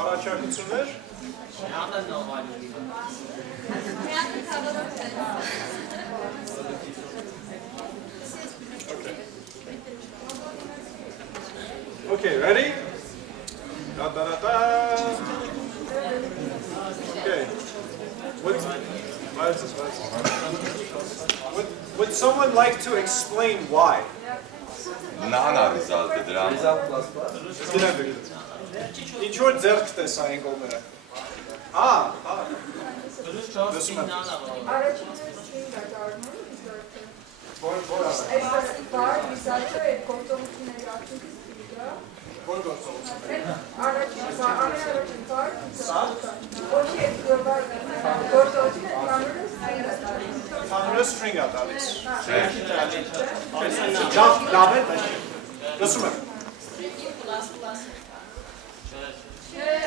Առաջարկություններ։ Okay, ready? Da, da, da, da. Okay. Would someone like to explain why? Nana result dram. Ինչու ձեռք տեսա այն կողմերը։ Հանրը string է տալիս։ Լավ է, լսում եմ։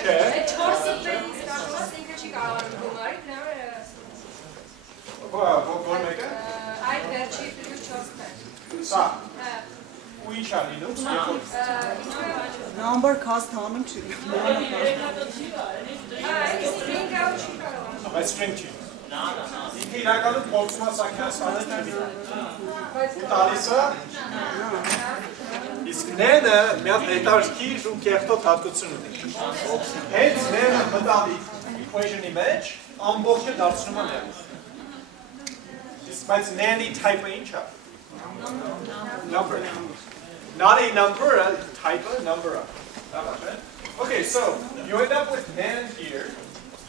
Չէ։ Որ մեկը։ Այդ վերջի 4-ը։ Սա։ Ու ինչ է լինում։ Number cast համն չի։ Բայց string չի։ Ինքը իրականում փորձում է սա cast-անը տալիս է։ Իսկ նենը մի հատ հետարքիր ու կեղտոտ հատկություն ունի։ Հենց նենը մտավի equation-ի մեջ ամբողջը դարձնում է նեն։ Բայց նենի type-ը ինչ է։ Number. Not a number, a type of number. Okay, so you end up with nan here.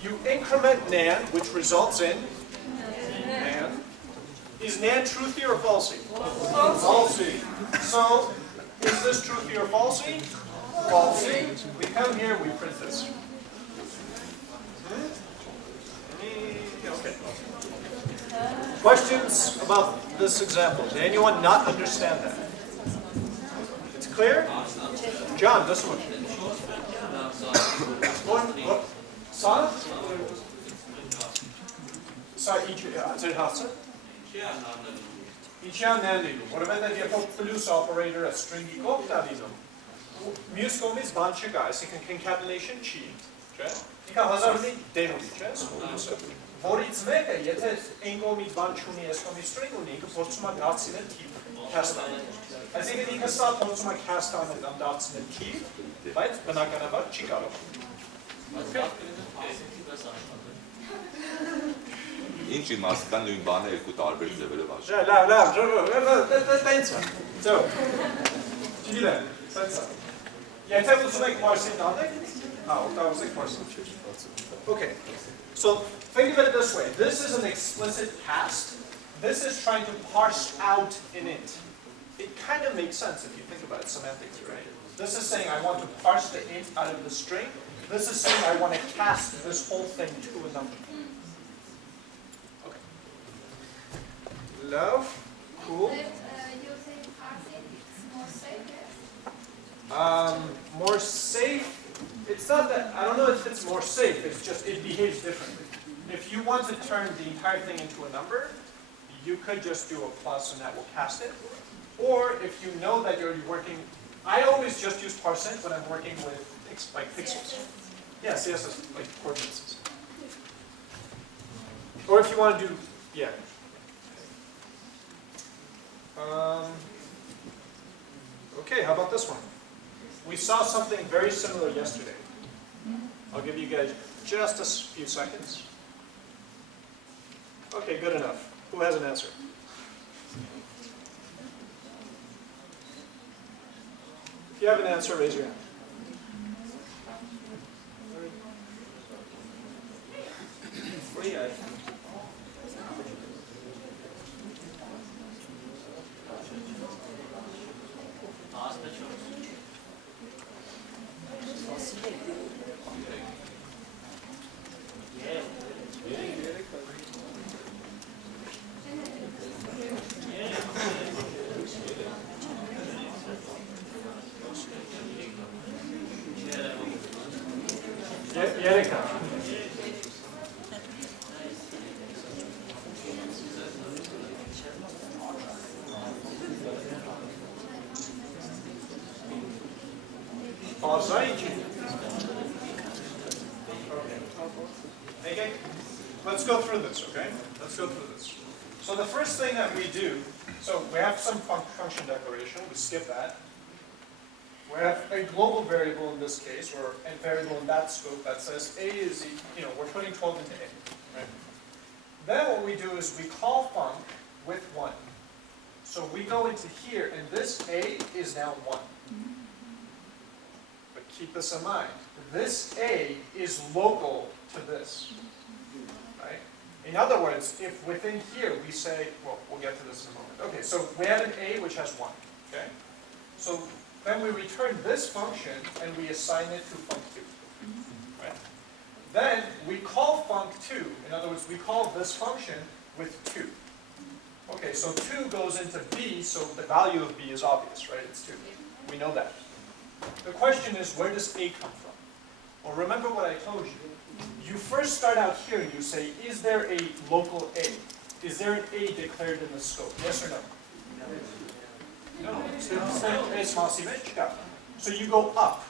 You increment nan, which results in nan. Is nan truthy or falsy? Falsy. So, is this truthy or falsy? Falsy. We come here, we print this. Okay. Questions about this example? Did anyone not understand that? It's clear? John, this one. Sağ? Sağ içeri hası? İçeri neydi? Orada ben de yapıp plus operator stringy kop da dedim. Muse komis bançıga, այսինքն concatenation չի, չէ՞։ Ինքը հազարի դեր ունի, չէ՞։ Որից մեկը, եթե այն կողմից բան չունի, այս կողմից string ունի, ինքը փորձում է դարձնել type cast-անը։ Այսինքն ինքը սա փորձում է cast-անը կամ դարձնել type, բայց բնականաբար չի կարող։ Ինչ իմաստան նույն բանը երկու տարբեր ձևերով աշխատում։ Լավ, տենց է։ So, չգիտեմ, տենց է։ Եթե ուզում եք parse-ին տանեք, օգտագործեք parse-ին։ Okay. So think of it this way. This is an explicit cast. This is trying to parse out an int. It kind of makes sense if you think about it semantically, right? This is saying I want to parse the int out of the string. This is saying I want to cast this whole thing to a number. Okay. Love. Cool. You say parsing is more safe? More safe. It's not that, I don't know if it's more safe, it's just, it behaves differently. If you want to turn the entire thing into a number, you could just do a plus and that will cast it. Or if you know that you're working, I always just use parseInt when I'm working with like pixels. Yes, like coordinates. Or if you want to do, yeah. Okay, how about this one? We saw something very similar yesterday. I'll give you guys just a few seconds. Okay, good enough. Who has an answer? If you have an answer, raise your hand. Free, I think. Yereka. Fazla iki. Okay? Let's go through this, okay? Let's go through this. So the first thing that we do, so we have some function declaration, we skip that. We have a global variable in this case, or a variable in that scope that says A is, we're putting 12 into A, right? Then what we do is we call func with 1. So we go into here, and this A is now 1. But keep this in mind. This A is local to this, right? In other words, if within here we say, well, we'll get to this in a moment. Okay, so we have an A which has 1, okay? So then we return this function, and we assign it to func2, right? Then we call func2. In other words, we call this function with 2. Okay, so 2 goes into B, so the value of B is obvious, right? It's 2. We know that. The question is, where does A come from? Well, remember what I told you. You first start out here and you say, is there a local A? Is there an A declared in the scope? Yes or no? No. So you go up,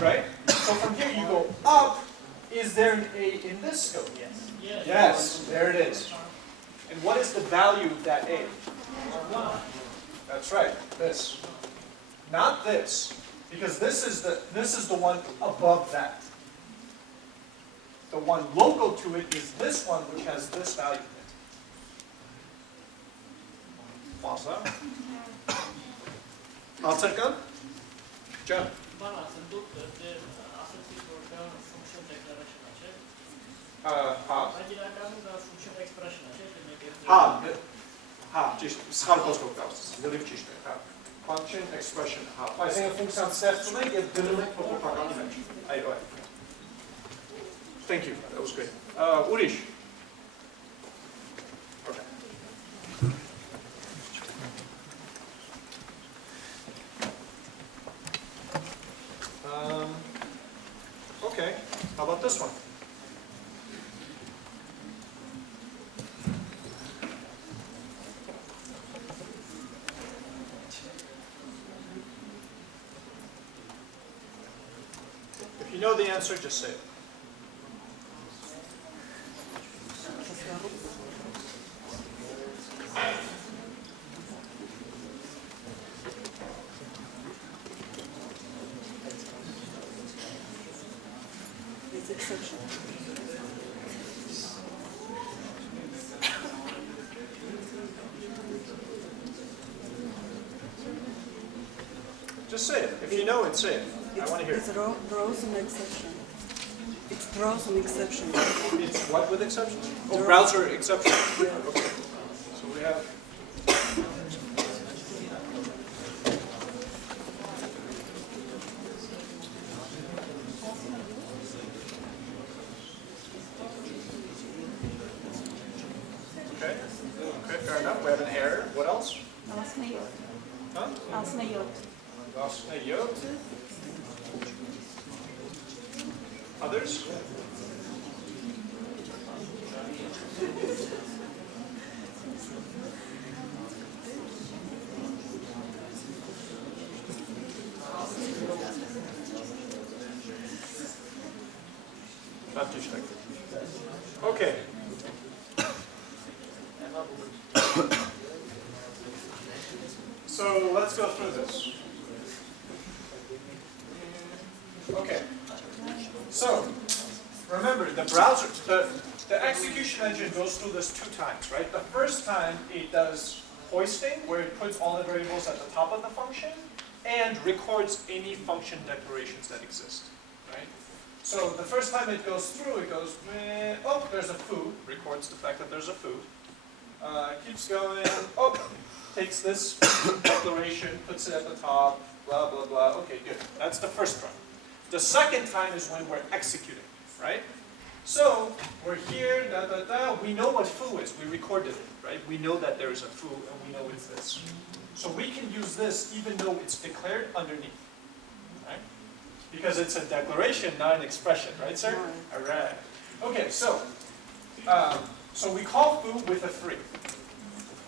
right? So from here you go up. Is there an A in this scope? Yes. Yes, there it is. And what is the value of that A? 1. That's right, this. Not this, because this is the one above that. The one local to it is this one, which has this value in it. Fazla. Altırkan? Can. Function expression. Fazendo função certa também é denominate para propaganda. Aí, vai. Thank you. That was great. Urish. Okay. Okay. How about this one? If you know the answer, just say it. Exception. Just say it. If you know it, say it. I want to hear it. It's throws an exception. It throws an exception. It's what with exceptions? Oh, Throw. browser exception. Yeah. Okay. So we have. Okay. Okay, fair enough. We have an error. What else? Aslında yok. Huh? Aslında yok. Lost a yod. Others? Not too strict. Okay. So let's go through this. Okay. So remember, the browser, the execution engine goes through this 2 times, right? The first time it does hoisting, where it puts all the variables at the top of the function and records any function declarations that exist, right? So the first time it goes through, it goes, oh, there's a foo, records the fact that there's a foo. Keeps going, oh, takes this declaration, puts it at the top, blah, blah, blah. Okay, good. That's the first run. The second time is when we're executing, right? So we're here, da, da, da. We know what foo is. We recorded it, right? We know that there is a foo, and we know it's this. So we can use this even though it's declared underneath, right? Because it's a declaration, not an expression, right, sir? All right. Okay, so we call foo with a 3.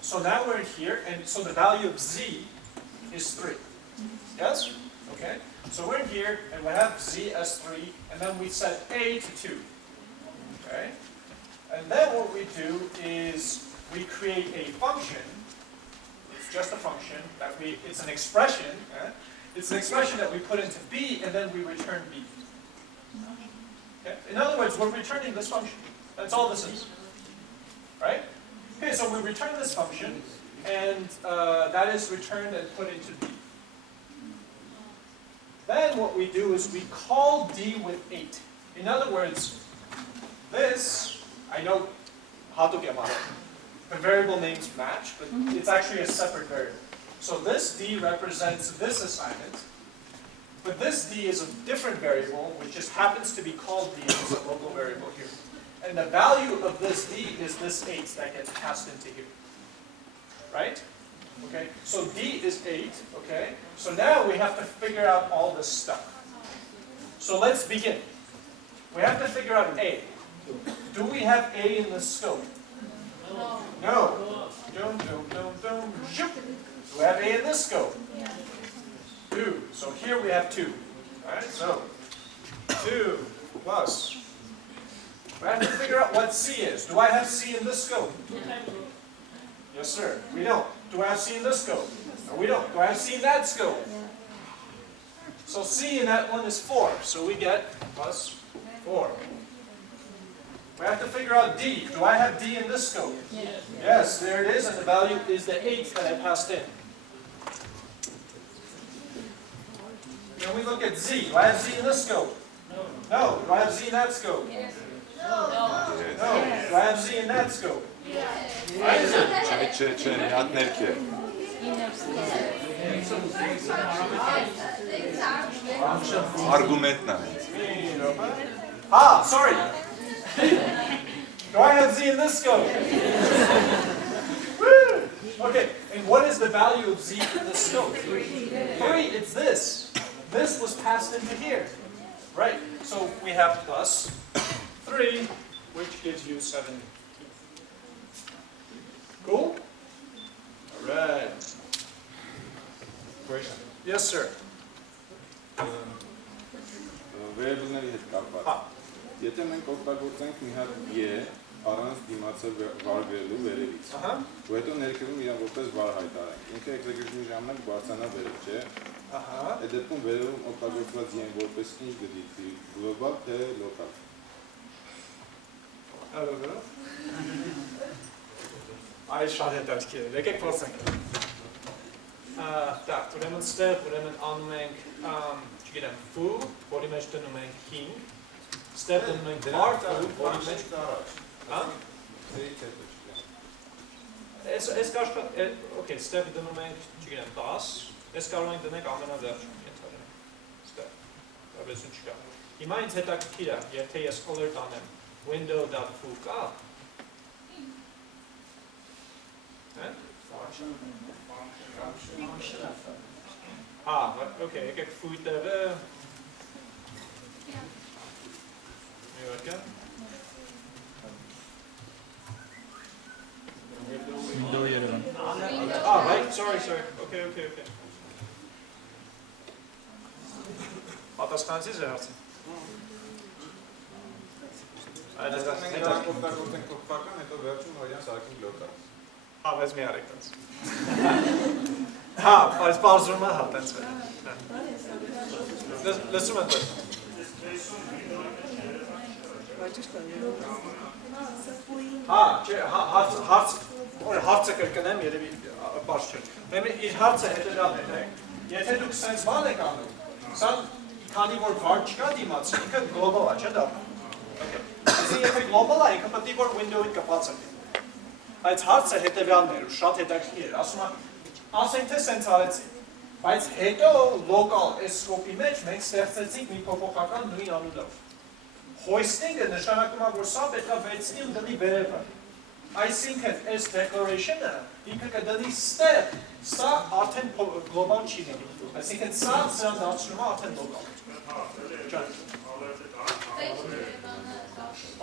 So now we're in here, and so the value of z is 3. Yes? Okay. So we're in here, and we have z as 3, and then we set a to 2. Okay? And then what we do is we create a function. It's just a function that it's an expression. It's an expression that we put into B, and then we return B. Okay? In other words, we're returning this function. That's all this is. Right? Okay, so we return this function, and that is returned and put into B. Then what we do is we call D with 8. In other words, this, I know how to get about it. The variable names match, but it's actually a separate variable. So this D represents this assignment, but this D is a different variable, which just happens to be called D as a local variable here. And the value of this D is this 8 that gets passed into here. Right? Okay, so D is 8, okay? So now we have to figure out all this stuff. So let's begin. We have to figure out A. Do we have A in the scope? No. Zoop. Do we have A in this scope? 2. So here we have 2. Alright, so 2 plus. We have to figure out what C is. Do I have C in this scope? Yes, sir. We don't. Do I have C in this scope? No, we don't. Do I have C in that scope? So C in that one is 4. So we get plus 4. We have to figure out D. Do I have D in this scope? Yes, there it is, and the value is the 8 that I passed in. Then we look at Z. Do I have Z in this scope? No. Do I have Z in that scope? No. Do I have Z in that scope? Չենյատ ներքե։ Արգումենտն է։ Ah, sorry. Do I have Z in this scope? Woo! Okay, and what is the value of Z in this scope? 3. It's this. This was passed into here. Right, so we have plus 3, which gives you 7. Cool? Alright. Question. Yes, sir. Վերաբերների հետ կապված։ Եթե մենք օգտագործենք մի հատ Ե առանց դիմացը վարգրելու վերևից, ու հետո ներքևում իրան որպես վար հայտարարենք, ինքը execution-ի ժամանակ բարձրանա վերև, չէ՞։ Այդ դեպքում վերևում օգտագործված Ե-ն որպես ինչ գտի, global թե local։ Այս շատ հետաքրքիր է, եկեք փորձենք։ Так, ուրեմն step, ուրեմն անում ենք, չգիտեմ, foo, որի մեջ դնում ենք king, step դնում ենք bar foo, որի մեջ հա? Այս կաշկա, okay, step դնում ենք, չգիտեմ, 10, այս կարող ենք դնենք ամենավերջում, ենթադրենք, step, տարբերություն չկա։ Հիմա ինձ հետաքրքիր է, եթե ես alert անեմ, window.foo կա, okay, եկեք foo տևը, մի վարկա, Window Yerevan. right, sorry, okay. Պատասխանեցի հարցը։ Մենք դրանք օգտագործենք օգտական, հետո վերջում հորյան սարքենք local։ Բայց մի արեք տենց։ Այս բարձրում է, տենց է։ Լսում եմ տենց։ Հարցը կրկնեմ, երևի բարձ չէ։ Ուրեմն իր հարցը հետևյալն է։ Եթե դուք սենց բան եք անում, սա քանի որ վար չկա դիմաց, ինքը գլոբալ է, չէ՞ դա։ Այսինքն եթե գլոբալ է, ինքը պետք է որ window-ին կապած լինի։ Բայց հարցը հետևյալն էր ու շատ հետաքրքիր էր, ասում եմ, ասենք թե սենց արեցի, բայց հետո local scope-ի մեջ մենք ստեղծեցինք մի փոփոխական նույն անունով։ Hoisting-ը նշանակում է, որ սա պետք է վերցնի ու դնի վերևը։ Այսինքն այս declaration-ը ինքը կդնի step, սա արդեն global չի լինի։ Այսինքն սա սրան դարձնում է արդեն local։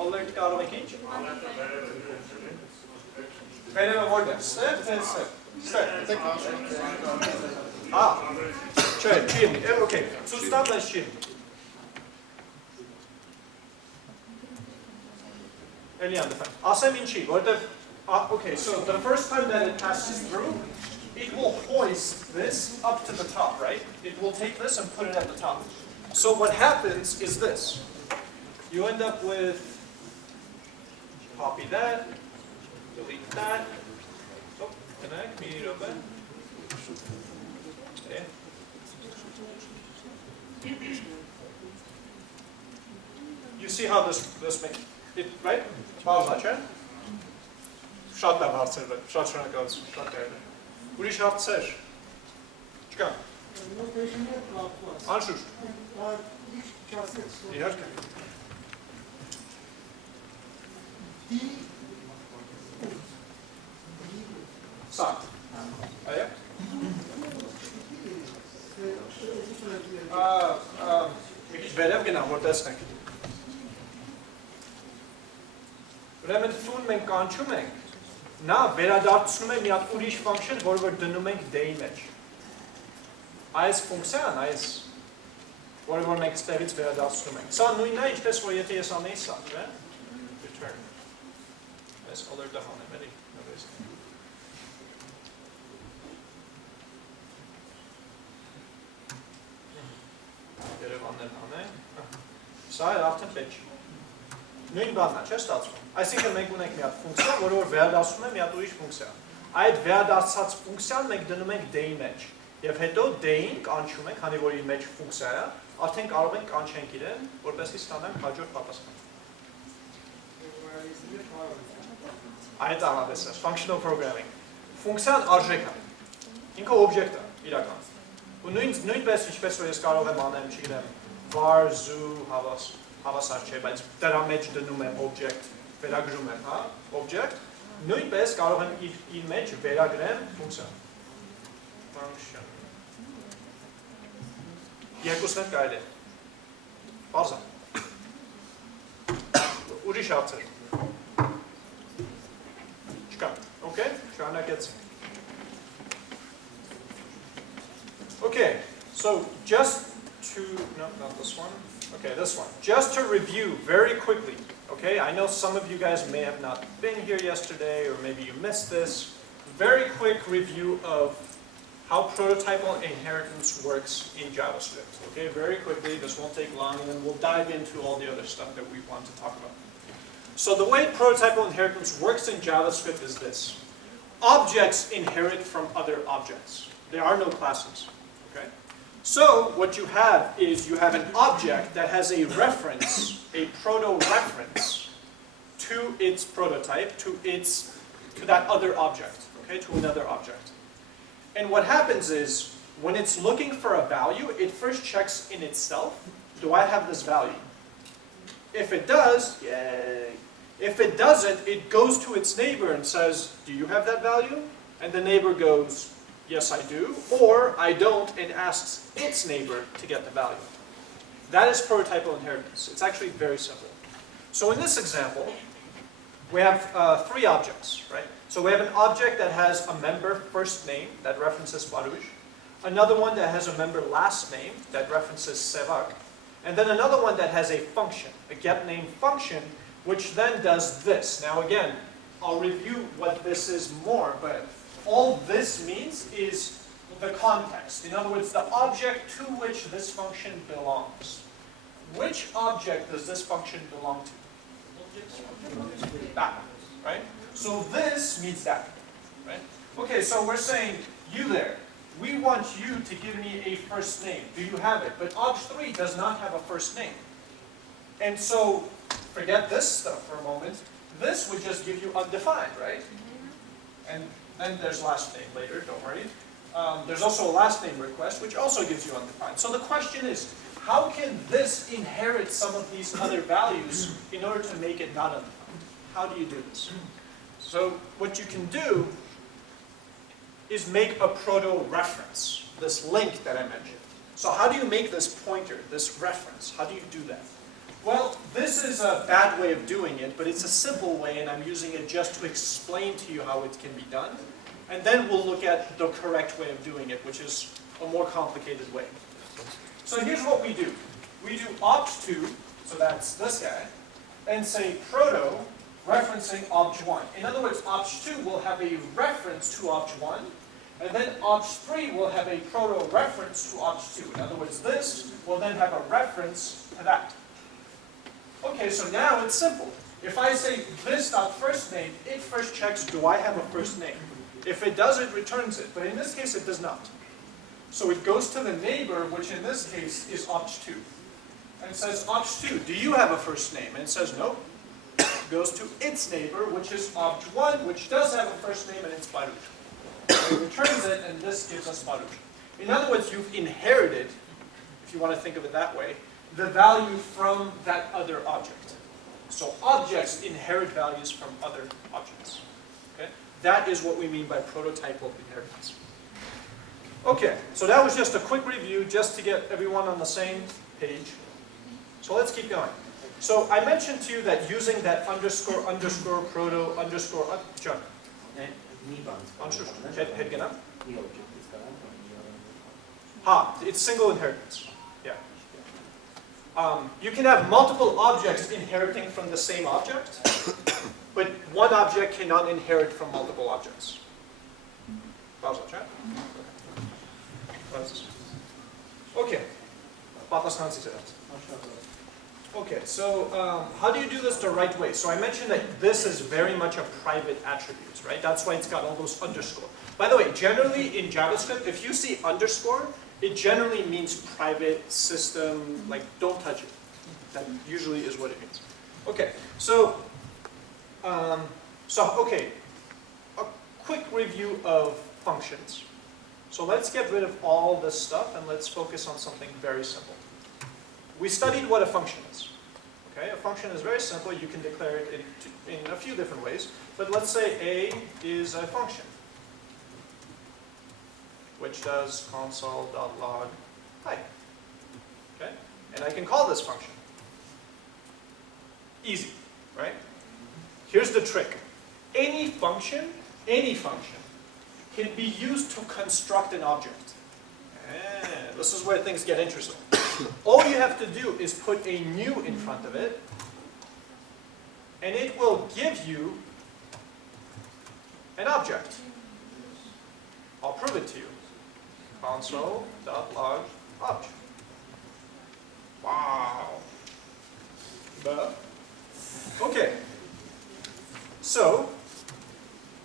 Alert կարող եք ինչ։ Վերևը որտեղ, step, թե step։ Չէ, չի լինի, okay, ցույց տամ, բայց չի լինի։ Really undefined. Asem inchi. Okay, so the first time that it passes through, it will hoist this up to the top, right? It will take this and put it at the top. So what happens is this. You end up with copy that, delete that. Oh, connect, meet open. Okay. You see how this makes it, right? Բաղաչը շատ լավ հարցեր է, շատ շնորհակալություն, շատ կարևոր է։ Ուրիշ հարցեր չկա։ Անշուշտ։ Իհարկե։ Սա։ Այո։ Մի քիչ վերև գնամ, որ տեսնենք։ Ուրեմն ֆուն մենք կանչում ենք, նա վերադարձնում է մի հատ ուրիշ function, որը որ դնում ենք day-ի մեջ։ Այս ֆունկցիան, այս, որը որ մենք ստեղից վերադարձնում ենք։ Սա նույնն է, ինչպես որ եթե ես անեի սա, չէ՞։ Return։ Այս alert-ը հանեմ, էլի, նորից։ Երևաններ հանենք։ Սա է արդեն պետք չի։ Նույն բանն է, չէ՞ ստացվում։ Այսինքն մենք ունենք մի հատ ֆունկցիա, որը որ վերադասում է մի հատ ուրիշ ֆունկցիա։ Այդ վերադարձած ֆունկցիան մենք դնում ենք day-ի մեջ։ Եվ հետո day-ին կանչում ենք, քանի որ իր մեջ ֆունկցիա է, արդեն կարող ենք կանչենք իրեն, որպեսզի ստանանք հաջորդ պատասխան։ Այդ ահավես է, functional programming։ Ֆունկցիան արժեք է։ Ինքը օբյեկտ է, իրական։ Ու նույնպես ինչպես որ ես կարող եմ անեմ, չգիտեմ, var, zoo, հավասար չէ, բայց դրա մեջ դնում եմ object, վերագրում եմ, հա, object, նույնպես կարող եմ իր մեջ վերագրեմ ֆունկցիա։ Function։ Երկուսն էլ կարելի է։ Պարզ է։ Ուրիշ հարցեր։ Չկա, okay, շարունակեցինք։ Okay, so just to, no, not this one. Okay, this one. Just to review very quickly, okay? I know some of you guys may have not been here yesterday, or maybe you missed this. Very quick review of how prototypal inheritance works in JavaScript, okay? Very quickly, this won't take long, and then we'll dive into all the other stuff that we want to talk about. So the way prototypal inheritance works in JavaScript is this. Objects inherit from other objects. There are no classes, okay? So what you have is you have an object that has a reference, a proto-reference to its prototype, to that other object, okay, to another object. And what happens is when it's looking for a value, it first checks in itself, do I have this value? If it does, yay. If it doesn't, it goes to its neighbor and says, do you have that value? And the neighbor goes, yes, I do, or I don't, and asks its neighbor to get the value. That is prototypal inheritance. It's actually very simple. So in this example, we have three objects, right? So we have an object that has a member first name that references Baruch, another one that has a member last name that references Sevak, and then another one that has a function, a getName function, which then does this. Now again, I'll review what this is more, but all this means is the context. In other words, the object to which this function belongs. Which object does this function belong to? That one, right? So this means that, right? Okay, so we're saying, you there, we want you to give me a first name. Do you have it? But obj3 does not have a first name. And so, forget this stuff for a moment. This would just give you undefined, right? And then there's last name later, don't worry. There's also a last name request, which also gives you undefined. So the question is, how can this inherit some of these other values in order to make it not undefined? How do you do this? So what you can do is make a proto-reference, this link that I mentioned. So how do you make this pointer, this reference? How do you do that? Well, this is a bad way of doing it, but it's a simple way, and I'm using it just to explain to you how it can be done. And then we'll look at the correct way of doing it, which is a more complicated way. So here's what we do. We do opt2, so that's this guy, and say proto referencing obj1. In other words, obj2 will have a reference to obj1, and then obj3 will have a proto-reference to obj2. In other words, this will then have a reference to that. Okay, so now it's simple. If I say this.firstName, it first checks, do I have a first name? If it does, it returns it. But in this case, it does not. So it goes to the neighbor, which in this case is obj2. And it says, obj2, do you have a first name? And it says, no. It goes to its neighbor, which is obj1, which does have a first name, and it's Baruch. So it returns it, and this gives us Baruch. In other words, you've inherited, if you want to think of it that way, the value from that other object. So objects inherit values from other objects. Okay? That is what we mean by prototypal inheritance. Okay, so that was just a quick review just to get everyone on the same page. So let's keep going. So I mentioned to you that using that underscore, underscore, proto, underscore, John. It's single inheritance. Yeah. You can have multiple objects inheriting from the same object, but one object cannot inherit from multiple objects. Okay. Okay, so how do you do this the right way? So I mentioned that this is very much a private attribute, right? That's why it's got all those underscore. By the way, generally in JavaScript, if you see underscore, it generally means private system, like don't touch it. That usually is what it means. Okay, so, okay, a quick review of functions. So let's get rid of all this stuff and let's focus on something very simple. We studied what a function is. Okay, a function is very simple. You can declare it in a few different ways. But let's say A is a function, which does console.log hi. Okay, and I can call this function. Easy, right? Here's the trick. Any function can be used to construct an object. And this is where things get interesting. All you have to do is put a new in front of it, and it will give you an object. I'll prove it to you. Console.log object. Wow. Okay. So,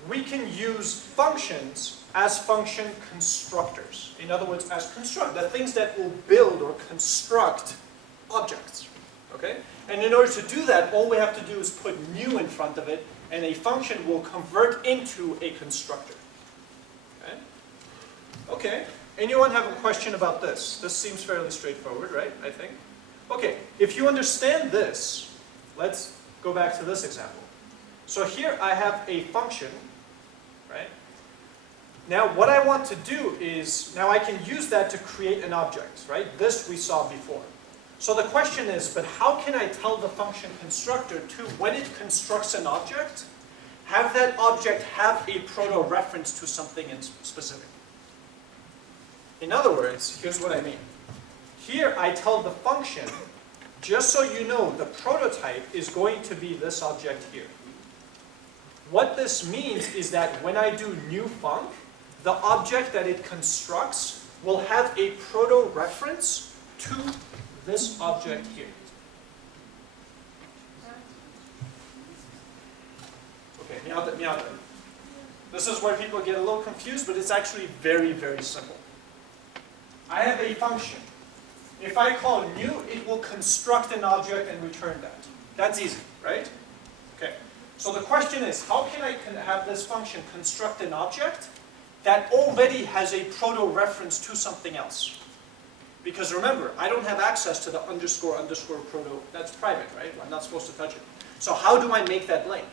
we can use functions as function constructors. In other words, as the things that will build or construct objects. Okay? And in order to do that, all we have to do is put new in front of it, and a function will convert into a constructor. Okay? Okay. Anyone have a question about this? This seems fairly straightforward, right? I think. Okay. If you understand this, let's go back to this example. So here I have a function, right? Now what I want to do is, now I can use that to create an object, right? This we saw before. So the question is, but how can I tell the function constructor to, when it constructs an object, have that object have a proto-reference to something in specific? In other words, here's what I mean. Here I tell the function, just so you know, the prototype is going to be this object here. What this means is that when I do new func, the object that it constructs will have a proto-reference to this object here. Okay, this is where people get a little confused, but it's actually very, very simple. I have a function. If I call new, it will construct an object and return that. That's easy, right? Okay. So the question is, how can I have this function construct an object that already has a proto-reference to something else? Because remember, I don't have access to the underscore underscore proto. That's private, right? I'm not supposed to touch it. So how do I make that link?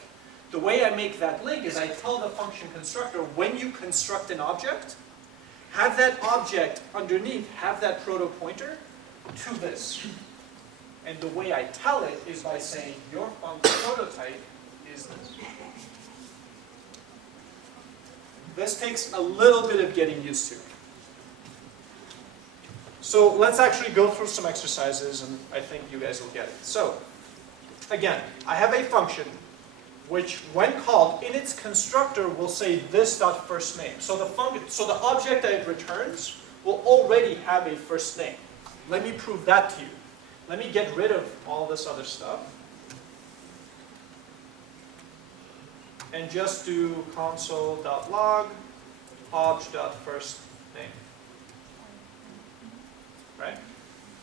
The way I make that link is I tell the function constructor, when you construct an object, have that object underneath, have that proto pointer to this. And the way I tell it is by saying your function prototype is this. This takes a little bit of getting used to. So let's actually go through some exercises, and I think you guys will get it. So, again, I have a function. which when called in its constructor will say this.firstName. So the object that it returns will already have a first name. Let me prove that to you. Let me get rid of all this other stuff. And just do console.log obj.firstName. Right?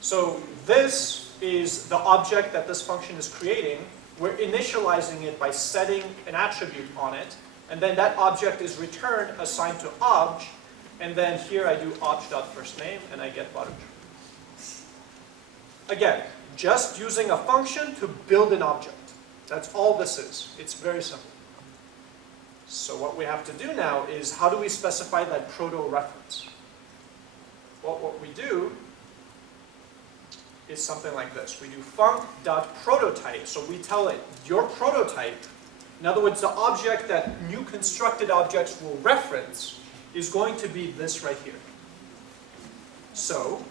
So this is the object that this function is creating. We're initializing it by setting an attribute on it, and then that object is returned assigned to obj, and then here I do obj.firstName, and I get buttered. Again, just using a function to build an object. That's all this is. It's very simple. So what we have to do now is, how do we specify that proto-reference? Well, what we do is something like this. We do func.prototype. So we tell it, your prototype, in other words, the object that new constructed objects will reference, is going to be this right here. So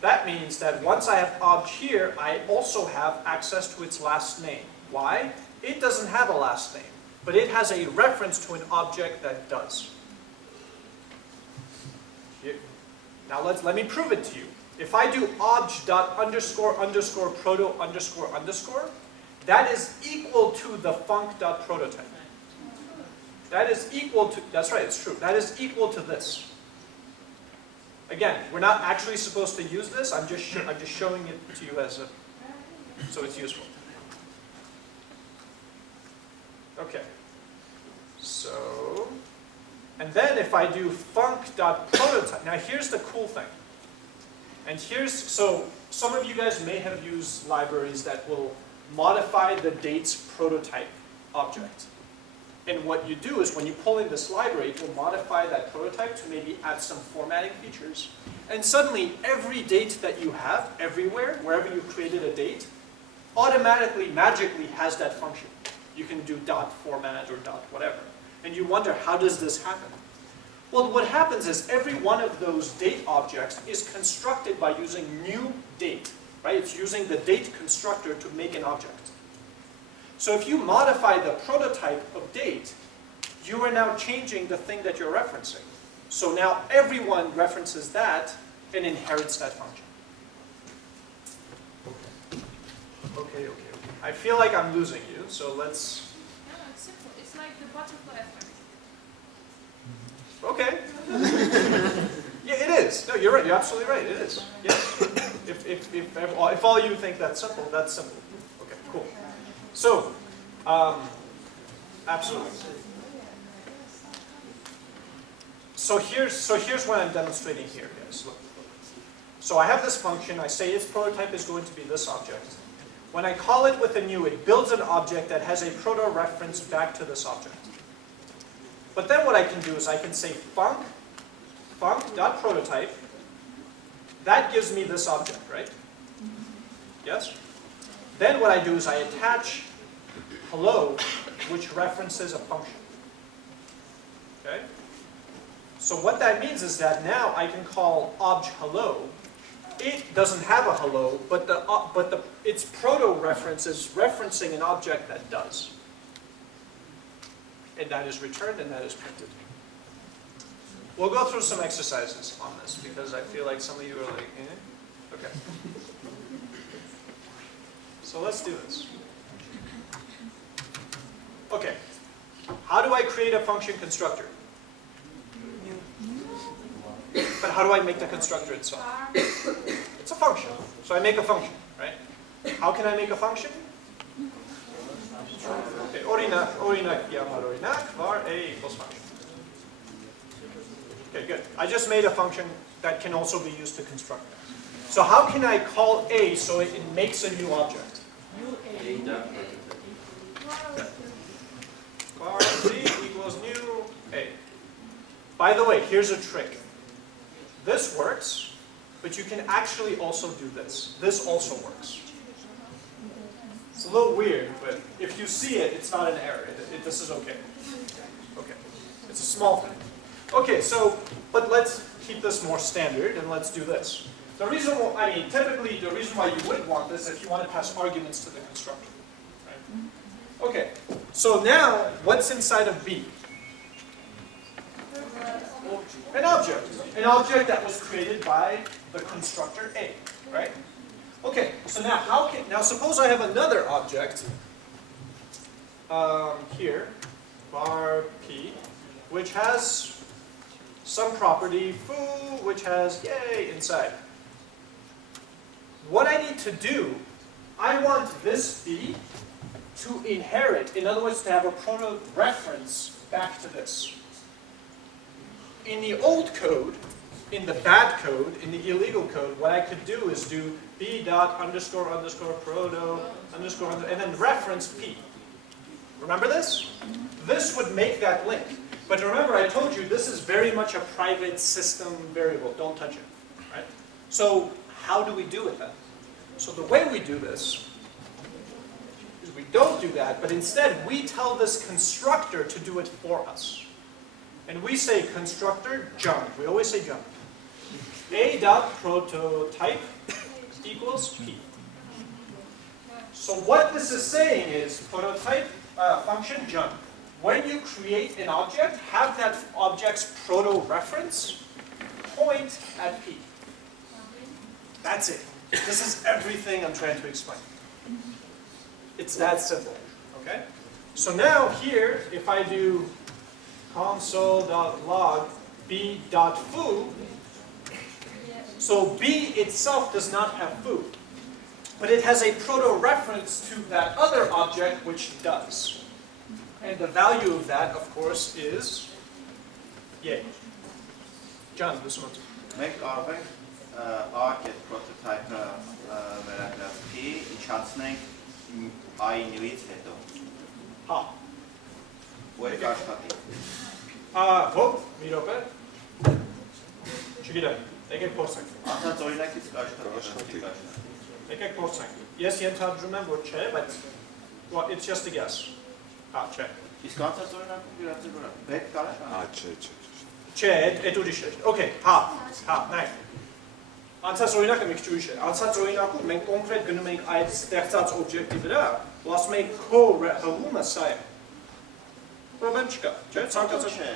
that means that once I have obj here, I also have access to its last name. Why? It doesn't have a last name, but it has a reference to an object that does. Now let me prove it to you. If I do obj.__proto__, that is equal to the func.prototype. That is equal to, that's right, it's true. That is equal to this. Again, we're not actually supposed to use this. I'm just showing it to you as a, so it's useful. Okay. So, and then if I do func.prototype, now here's the cool thing. And here's, so some of you guys may have used libraries that will modify the date's prototype object. And what you do is when you pull in this library, it will modify that prototype to maybe add some formatting features. And suddenly, every date that you have, everywhere, wherever you created a date, automatically, magically has that function. You can do .format or .whatever. And you wonder, how does this happen? Well, what happens is every one of those date objects is constructed by using new date, right? It's using the date constructor to make an object. So if you modify the prototype of date, you are now changing the thing that you're referencing. So now everyone references that and inherits that function. Okay. I feel like I'm losing you, so let's... No, it's simple. It's like the butterfly effect. Okay. Yeah, it is. No, you're right. You're absolutely right. It is. Yes. If all you think that's simple, that's simple. Okay, cool. So, absolutely. So here's what I'm demonstrating here, guys. Look. So I have this function. I say its prototype is going to be this object. When I call it with a new, it builds an object that has a proto-reference back to this object. But then what I can do is I can say func.prototype. That gives me this object, right? Yes? Then what I do is I attach hello, which references a function. Okay? So what that means is that now I can call obj hello. It doesn't have a hello, but its proto-reference is referencing an object that does. And that is returned and that is printed. We'll go through some exercises on this because I feel like some of you are like, eh? Okay. So let's do this. Okay. How do I create a function constructor? But how do I make the constructor itself? It's a function. So I make a function, right? How can I make a function? Okay, orinak var a equals function. Okay, good. I just made a function that can also be used to construct that. So how can I call a so it makes a new object? Var z equals new a. By the way, here's a trick. This works, but you can actually also do this. This also works. It's a little weird, but if you see it, it's not an error. This is okay. Okay. It's a small thing. Okay, so, but let's keep this more standard and let's do this. The reason why, typically the reason why you would want this is if you want to pass arguments to the constructor. Right? Okay. So now, what's inside of B? An object. An object that was created by the constructor A, right? Okay, so now now suppose I have another object here, var P, which has some property foo, which has yay inside. What I need to do, I want this B to inherit, in other words, to have a proto-reference back to this. In the old code, in the bad code, in the illegal code, what I could do is do b dot underscore underscore proto underscore and then reference P. Remember this? This would make that link. But remember, I told you this is very much a private system variable. Don't touch it, right? So how do we do it then? So the way we do this is we don't do that, but instead we tell this constructor to do it for us. And we say constructor jump. We always say jump. A.prototype equals P. So what this is saying is prototype function jump. When you create an object, have that object's proto-reference point at P. That's it. This is everything I'm trying to explain. It's that simple, okay? So now here, if I do console.log b.foo, so b itself does not have foo, but it has a proto-reference to that other object which does. And the value of that, of course, is yay. John, this one. Մենք կարող ենք արկ այդ պրոտոտայպը վերագրած P իջացնենք I-ից հետո։ Հա։ Ու այդ կաշխատի։ Ո՞վ, մի րոպե։ Չգիտեմ, եկեք փորձենք։ Անցած օրինակից կաշխատի։ Եկեք փորձենք։ Ես ենթադրում եմ, որ չէ, բայց well, it's just a guess. Չէ։ Իսկ անցած օրինակում գրած է որ բեկ կարա։ Չէ, այդ ուրիշ է։ Okay, հա, նայ։ Անցած օրինակը մի քիչ ուրիշ է։ Անցած օրինակում մենք կոնկրետ գնում ենք այդ ստեղծած օբյեկտի վրա, ու ասում ենք քո հղումը սա է։ Պրոբլեմ չկա, չէ՞, ցանկացած չէ,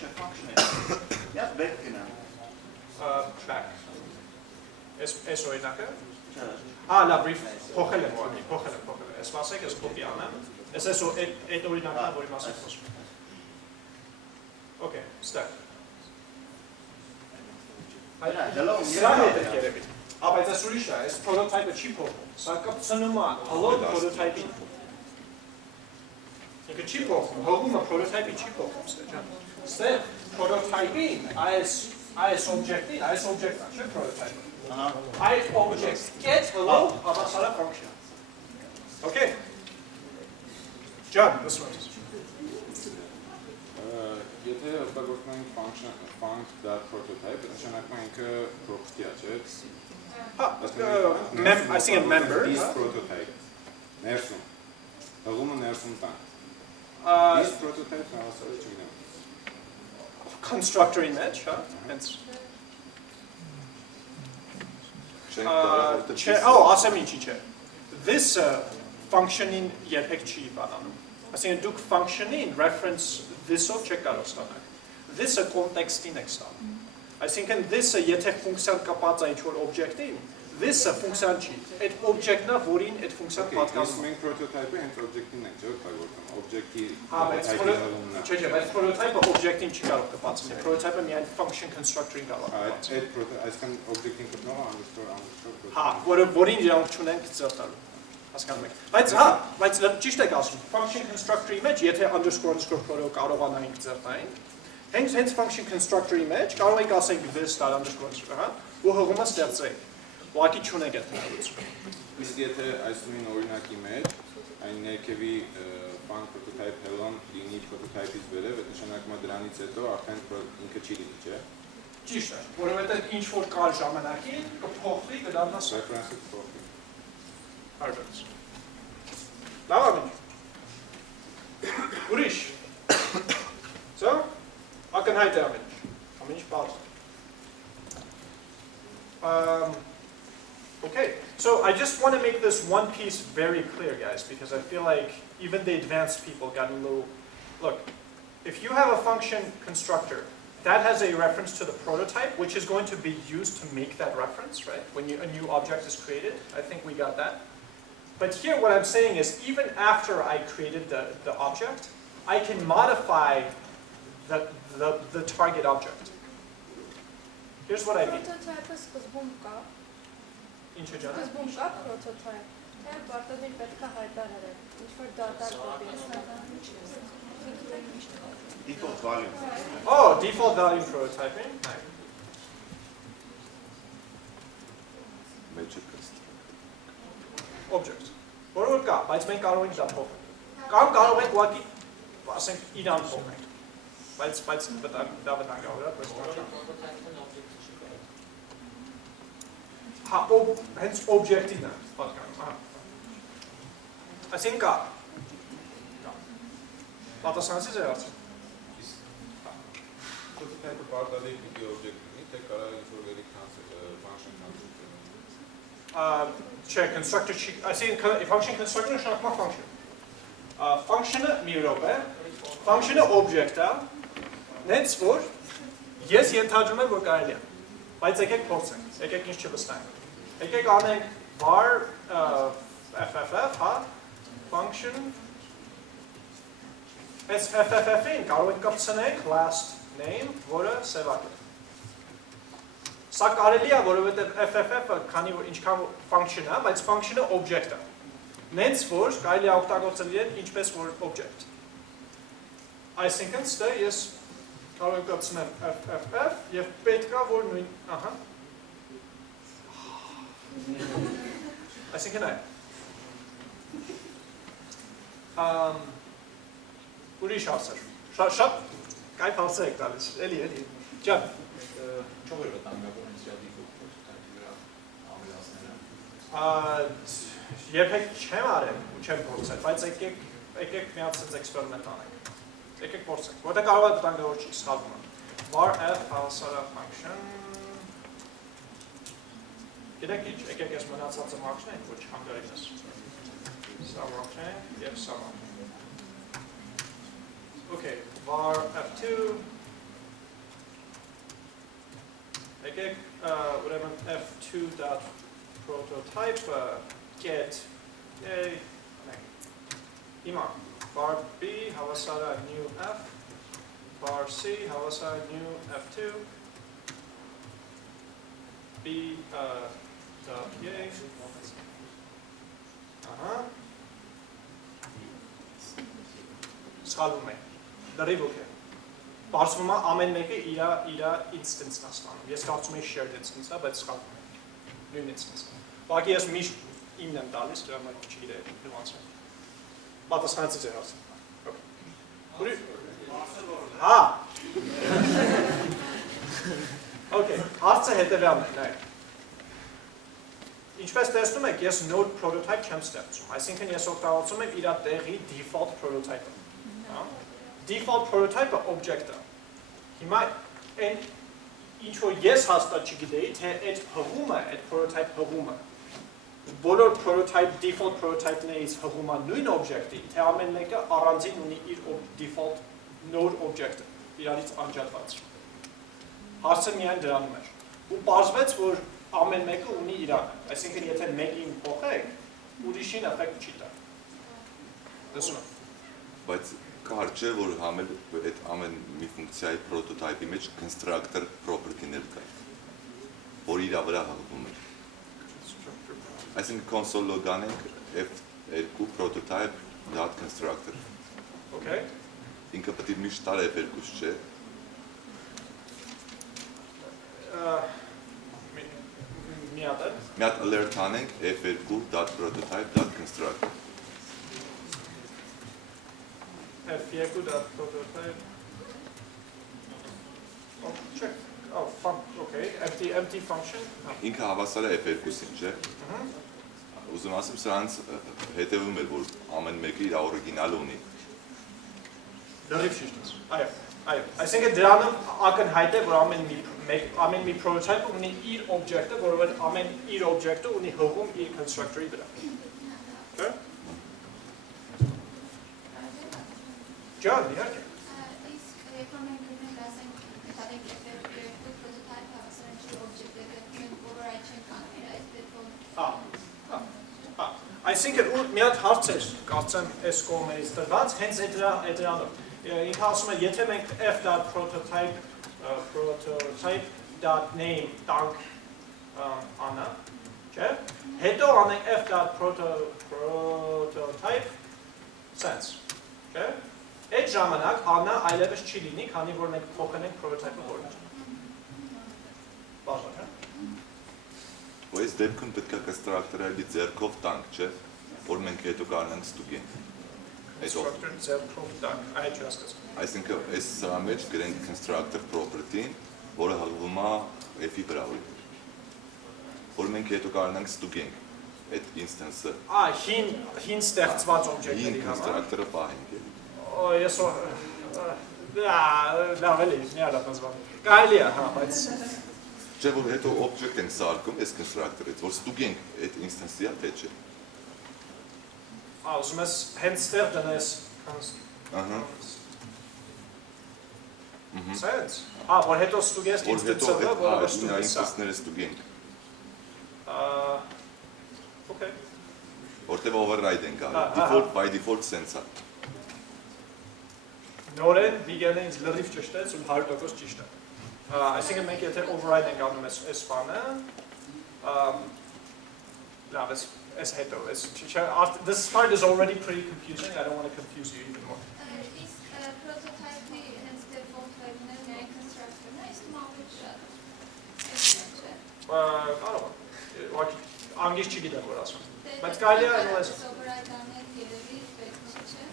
չէ ֆունկցիոն է։ Ես բեկ գնա։ Track։ Այս օրինակը։ Չէ։ Լավ, brief փոխել եմ, ուղղակի, փոխել եմ։ Այս մասը ես կոպի անեմ։ Այս այդ օրինակը, որի մասին խոսում եմ։ Okay, stack։ Սրան է դեպք երևի։ Բայց այս ուրիշ է, այս prototype-ը չի փոխում։ Սա կպցնում է հլոտ prototype-ին։ Ինքը չի փոխում, հղումը prototype-ի չի փոխում, ստեջան։ Ստեղ prototype-ին, այս object-ին, այս object-ը, չէ prototype-ը։ Այդ object get hello հավասար է function։ Okay։ John, this one. Եթե օգտագործում ենք func.prototype, նշանակում է ինքը property է, չէ՞։ I see a member. This prototype. Ներսում։ Հղումը ներսում տան։ This prototype հավասար է չգիտեմ։ Constructor image, հա։ Hence. Ասեմ ինչի չէ։ This function-ին երբեք չի բանանում։ Այսինքն դուք function-ին reference this-ով չեք կարող ստանալ։ This-ը context-ին եք ստանում։ Այսինքն this-ը եթե ֆունկցիան կապած է ինչ-որ object-ին, this-ը ֆունկցիան չի։ Այդ object-ն է, որին այդ ֆունկցիան պատկանում է։ Մենք prototype-ը հենց object-ին ենք օգտագործում, object-ի Չէ, բայց prototype-ը object-ին չի կարող կպացնել։ Prototype-ը միայն function constructor-ին կարող է կպացնել։ Այսքան object-ին կտնող underscore Հա, որին իրանք չունենք ձեռ տալու։ Հասկանում եք։ Բայց ճիշտ եք ասում, function constructor-ի մեջ, եթե underscore proto կարողանայինք ձեռ տային, հենց function constructor-ի մեջ կարող եք ասենք this underscore, հա, ու հղումը ստեղծենք։ Ուղղակի չունենք այդ հնարավորությունը։ Իսկ եթե այս նույն օրինակի մեջ այն ներքևի func prototype hello-ն լինի prototype-ից վերև, այդ նշանակում է դրանից հետո արդեն ինքը չի լինի, չէ՞։ Ճիշտ է, որովհետև ինչ որ կար ժամանակին կփոխվի, կդառնա reference-ը փոխվի։ Perfect. Լավ ամեն։ Ուրիշ։ So, ակնհայտ է ամեն ինչ։ Ամեն ինչ բաց։ Okay, so I just want to make this one piece very clear, guys, because I feel like even the advanced people got a little... Look, if you have a function constructor, that has a reference to the prototype, which is going to be used to make that reference, right? When a new object is created, I think we got that. But here what I'm saying is, even after I created the object, I can modify the target object. Here's what I mean. Prototype-ը սկզբում կա, Ինչ է ջանը։ սկզբում կա prototype, թե պարտադիր պետք է հայտարարել, ինչ-որ data type-ից։ Default value. Oh, default value prototyping. Object. Որով կա, բայց մենք կարող ենք դա փոխել։ Կամ կարող ենք ուղղակի, ասենք, իրան փոխենք։ Բայց դա վտանգավոր է, բայց հա, հենց օբյեկտին է պատկանում, այսինքն կա։ Պատասխանեցի ձեր հարցին։ Prototype-ը պարտադիր պիտի օբյեկտ լինի, թե կարող է ինչ-որ ելի function cancel։ Չէ, constructor չի, այսինքն function constructor նշանակում է function։ Function-ը մի րոպե, function-ը object է, նենց որ ես ենթադրում եմ, որ կարելի է, բայց եկեք փորձենք, եկեք ինչ չվստահենք։ Եկեք անենք var fff, հա, function, այս fff-ին կարող ենք կպցնենք last name, որը սևակ է։ Սա կարելի է, որովհետև fff-ը քանի որ ինչքան function է, բայց function-ը object է։ Նենց որ կարելի է օգտագործել իրեն ինչպես որ object։ Այսինքն ստե ես կարող եմ կպցնեմ fff եւ պետք է որ նույն, ահա։ Այսինքն այ։ Ուրիշ հարցեր։ Շատ կայֆ հարցեր եք տալիս, էլի։ Ջան։ Չով էր վտանգավոր հենց default prototype-ի վրա ամենասները։ Երբեք չեմ արել ու չեմ փորձել, բայց եկեք միացած էքսպերիմենտ անենք։ Եկեք փորձենք, որտեղ կարող է վտանգավոր չի, սխալվում եմ։ Var f հավասար function։ Գիտեք ինչ, եկեք ես մնացածը մաքրենք, որ չհանգարինես։ Սա մաքրենք և սա մաքրենք։ Okay, var f2 եկեք ուրեմն f2.prototype get հիմա var b հավասար է new f var c հավասար է new f2 b dot yay ահա սխալվում է լրիվ օքեյ Պարզվում է ամեն մեկը իր instance-ն է ստանում։ Ես կարծում եմ shared instance-ը, բայց սխալվում է։ Նույն instance-ը։ Ուղղակի ես միշտ իմն եմ տալիս, դրա համար չգիտեմ նյուանսը։ Պատասխանեցի ձեր հարցին։ Հա։ Okay, հարցը հետևյալն է, նայեք։ Ինչպես տեսնում եք, ես node prototype չեմ ստեղծում, այսինքն ես օգտագործում եմ իր տեղի default prototype-ը։ Default prototype-ը object-ը։ Հիմա այն ինչ որ ես հաստատ չգիտեի, թե այդ հղումը, այդ prototype հղումը, բոլոր prototype default prototype-ներից հղումը նույն object-ի, թե ամեն մեկը առանձին ունի իր default node object-ը, իրարից անջատված։ Հարցը միայն դրանում էր։ Ու պարզվեց, որ ամեն մեկը ունի իրանը, այսինքն եթե մեկին փոխեք, ուրիշին effect չի տա։ Տեսնում եք։ Բայց կարճ է, որ համել այդ ամեն մի ֆունկցիայի prototype-ի մեջ constructor property-ներ կա, որ իր վրա հղվում է։ Այսինքն console log անենք f2 prototype.constructor։ Okay։ Ինքը պետք է միշտ տար f2-ս չէ։ Մի հատ alert անենք f2.prototype.constructor։ f2.prototype check. Oh, okay. Empty function. Ինքը հավասար է f2-ին, չէ։ Ուզում ասեմ, սրանց հետևում էր, որ ամեն մեկը իր օրիգինալը ունի։ Լրիվ ճիշտ է։ Այո։ Այսինքն դրանով ակնհայտ է, որ ամեն ամեն մի prototype ունի իր object-ը, որովհետև ամեն իր object-ը ունի հղում իր constructor-ի վրա։ Okay? John, իհարկե։ Իսկ երբ մենք գտնենք ասենք մետալիկ երբ prototype հավասարաչի object-ը գտնենք override չենք անում, այս դեպքում Այսինքն ու մի հատ հարց էր, կարծեմ այս կողմերից տրված, հենց դրանով։ Ինքը ասում է, եթե մենք f.prototype.name տանք անա, չէ՞, հետո անենք f.prototype sense, չէ՞, այդ ժամանակ անա այլևս չի լինի, քանի որ մենք փոխել ենք prototype-ը որը։ Բաժան, չէ՞։ Այս դեպքում պետք է կնստրակտորը այլի ձեռքով տանք, չէ, որ մենք հետո կարողանանք ստուգենք։ Constructor ձեռքով տանք, այդ չի հասկացա։ Այսինքն այս սրա մեջ գրենք constructor property-ին, որը հղվում է f-ի վրա, որ մենք հետո կարողանանք ստուգենք այդ instance-ը։ Հին ստեղծված object-ների Հին համար։ constructor-ը պահենք էլի։ Ես լավ էլի, մի արապազվան։ Կարելի է, հա, բայց Չէ, որ հետո object ենք սարքում այս constructor-ից, որ ստուգենք այդ instance-ի է, թե չէ։ ուզում ես հենց ստեղ դնես sense։ Որ հետո ստուգես Որ հետո instance-ը, որը այդ ստուգես սա։ instance-ները ստուգենք, Okay։ որտեղ override ենք արել, by default sense-ա։ Նորեն Վիգենից լրիվ ճշտեց ու 100% ճիշտ է։ Այսինքն մենք եթե override ենք անում այս բանը, լավ, այս հետո, this part is already pretty confusing, I don't want to confuse you even more. իսկ prototype-ի հենց default variable-ը միայն constructor-ն է, իսկ մամուլը Կարող է, անգից չգիտեմ որ ասում, բայց կարելի է այնպես։ override անել երևի պետք չէ։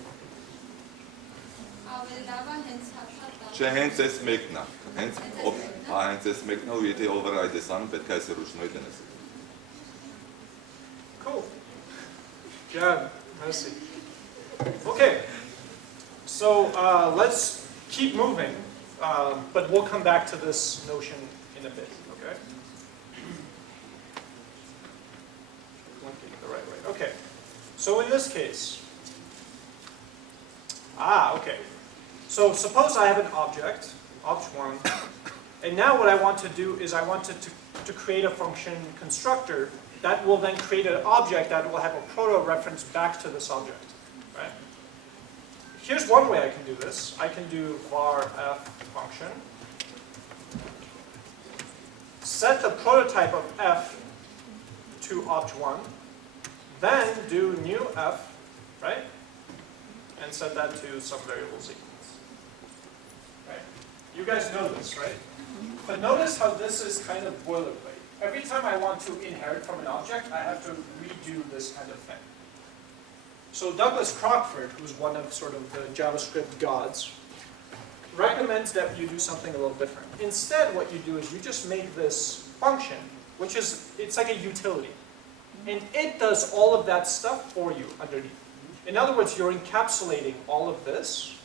Ավելի լավ է հենց հաշատ տալ։ Չէ, հենց այս մեկն է, հենց այս մեկն է, ու եթե override ես անում, պետք է այս ռուշնոյ դնես։ Cool. John, merci. Okay, so let's keep moving, but we'll come back to this notion in a bit, okay? Looking the right way. Okay, so in this case, okay. So suppose I have an object, opt1, and now what I want to do is I want to create a function constructor that will then create an object that will have a proto-reference back to this object, right? Here's one way I can do this. I can do var f function, set the prototype of f to opt1, then do new f, right? And set that to some variable z. Right? You guys know this, right? But notice how this is kind of boilerplate. Every time I want to inherit from an object, I have to redo this kind of thing. So Douglas Crockford, who's one of sort of the JavaScript gods, recommends that you do something a little different. Instead, what you do is you just make this function, which is, it's like a utility. And it does all of that stuff for you underneath. In other words, you're encapsulating all of this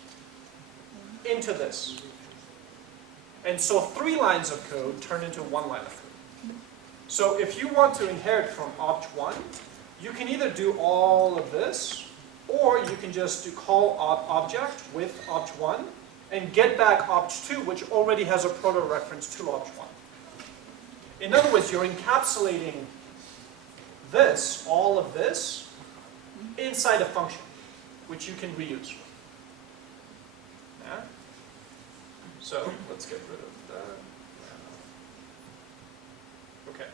into this. And so 3 lines of code turn into 1 line of code. So if you want to inherit from opt1, you can either do all of this, or you can just call object with opt1 and get back opt2, which already has a proto-reference to opt1. In other words, you're encapsulating this, all of this, inside a function, which you can reuse. Yeah? So let's get rid of that. Okay.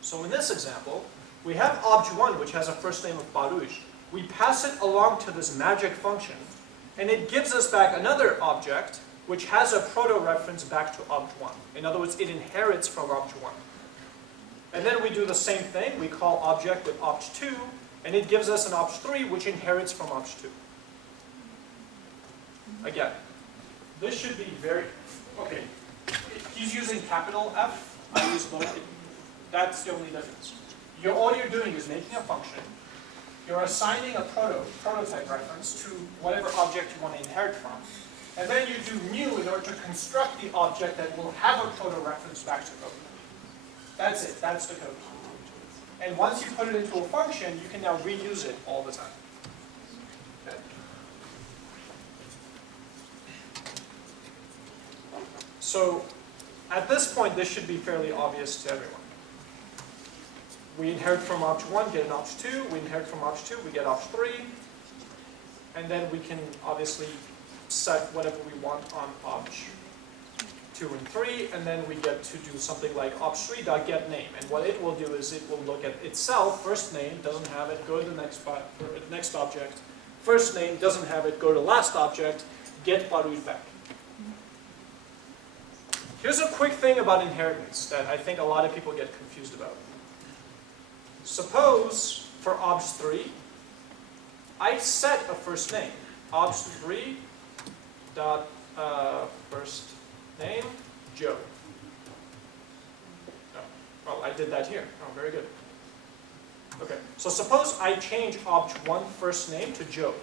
So in this example, we have opt1, which has a first name of Baruch. We pass it along to this magic function, and it gives us back another object, which has a proto-reference back to opt1. In other words, it inherits from opt1. And then we do the same thing. We call object with opt2, and it gives us an opt3, which inherits from opt2. Again, this should be very, okay. He's using capital F, I use lower. That's the only difference. All you're doing is making a function. You're assigning a prototype reference to whatever object you want to inherit from. And then you do new in order to construct the object that will have a proto reference back to code. That's it. That's the code. And once you put it into a function, you can now reuse it all the time. Okay. So at this point, this should be fairly obvious to everyone. We inherit from opt1, get an opt2. We inherit from opt2, we get opt3. And then we can obviously set whatever we want on opt2 and 3. And then we get to do something like opt3.getName. And what it will do is it will look at itself. First name, doesn't have it, go to the next object. First name, doesn't have it, go to last object, get Baruch back. Here's a quick thing about inheritance that I think a lot of people get confused about. Suppose for opt3, I set a first name. opt3 dot first name Joe. Oh, well, I did that here. Oh, very good. Okay, so suppose I change opt1 first name to Joe.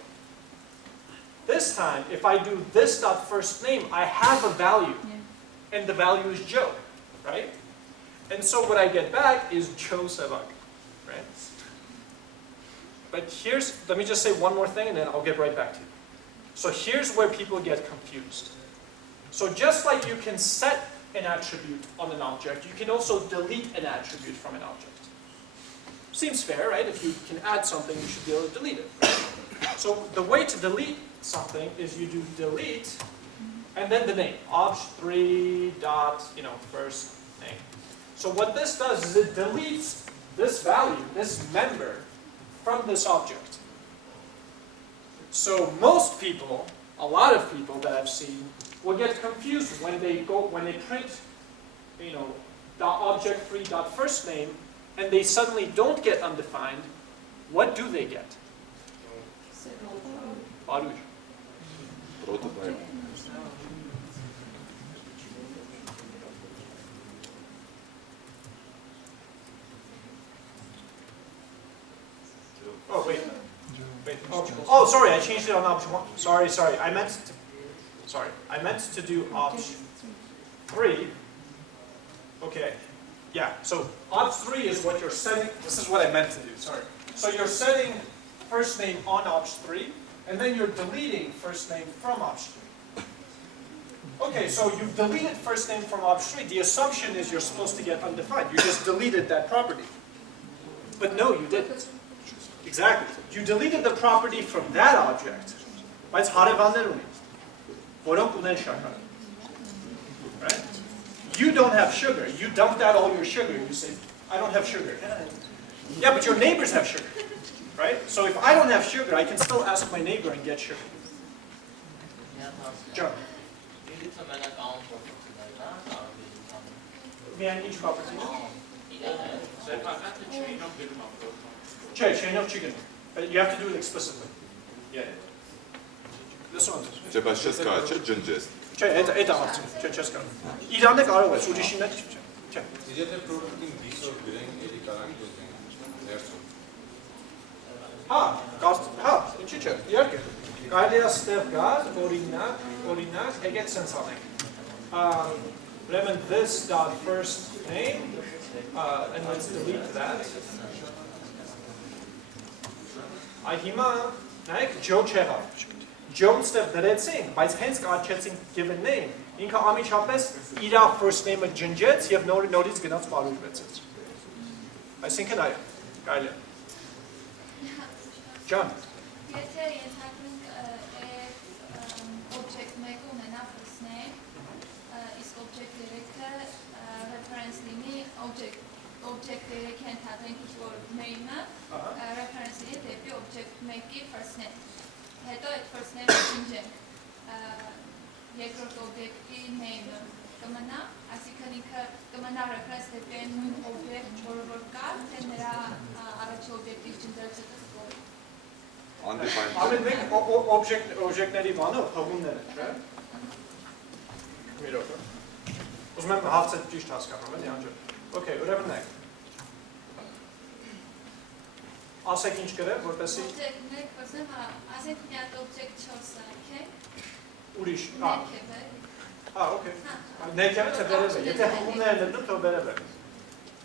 This time, if I do this dot first name, I have a value. And the value is Joe, right? And so what I get back is Joe Sevak, right? But let me just say one more thing and then I'll get right back to you. So here's where people get confused. So just like you can set an attribute on an object, you can also delete an attribute from an object. Seems fair, right? If you can add something, you should be able to delete it. Right? So the way to delete something is you do delete and then the name, opt3 dot, first name. So what this does is it deletes this value, this member, from this object. So most people, a lot of people that I've seen, will get confused when they print, .object3 dot first name, and they suddenly don't get undefined. What do they get? Baruch. Prototype. Oh, wait. Oh, sorry, I changed it on opt1. Sorry. I meant to do opt3. Okay. Yeah, so opt3 is what you're setting. This is what I meant to do, sorry. So you're setting first name on opt3, and then you're deleting first name from opt3. Okay, so you've deleted first name from opt3. The assumption is you're supposed to get undefined. You just deleted that property. But no, you didn't. Exactly. You deleted the property from that object. Բայց հարևաններ ունի, որոնք ունեն շաքար. Right? You don't have sugar. You dumped out all your sugar. You say, I don't have sugar. Yeah, but your neighbors have sugar. Right? So if I don't have sugar, I can still ask my neighbor and get sugar. John. Միայն ինչ property? Chain of chicken. You have to do it explicitly. Yeah. This one. Չէ, բայց չես կարող, չէ, ջնջես։ Չէ, այդ հարցը, չես կարող։ Իրանը կարող ես, ուրիշին էլ չէ։ Չէ։ Եթե product-ին this-ով գրենք, էլի կարանք դուզենք ներսում։ Հա, ինչի՞ չէ, իհարկե։ Կարելի է ստեղ գալ, օրինակ, եկեք սենց անենք։ Ուրեմն this dot first name, and let's delete that. Այդ հիմա նայեք Joe չեղավ։ Joe-ն ստեղ դրեցին, բայց հենց կաչեցին given name, ինքը ամիջապես իր first name-ը ջնջեց եւ նորից գնաց բարուժվեցեց։ Այսինքն այո, կարելի է։ John. Եթե ենթադրենք object 1-ը ունենա first name, իսկ object 3-ը reference լինի object 3-ը ենթադրենք ինչ-որ name-ը, reference լինի դեպի object 1-ի first name։ Հետո այդ first name-ը ջնջենք երկրորդ object-ի name-ը կմնա, այսինքն ինքը կմնա reference դեպի նույն object, որ կա, թե նրա առաջի object-ից ջնջելը կսկորի։ Undefined. Մենք օբյեկտների բանով հղումներ են, չէ՞։ Մի րոպե։ Ուզում եմ հարցը ճիշտ հասկանամ, էլի անջը։ Okay, ուրեմն նայեք։ Ասեք ինչ գրել, որպեսզի Object 1, ասենք մի հատ object 4-ը, okay։ ուրիշ, ներքև է։ okay։ Ներքևը թե վերևը, եթե հղումները նետում, թե վերևը։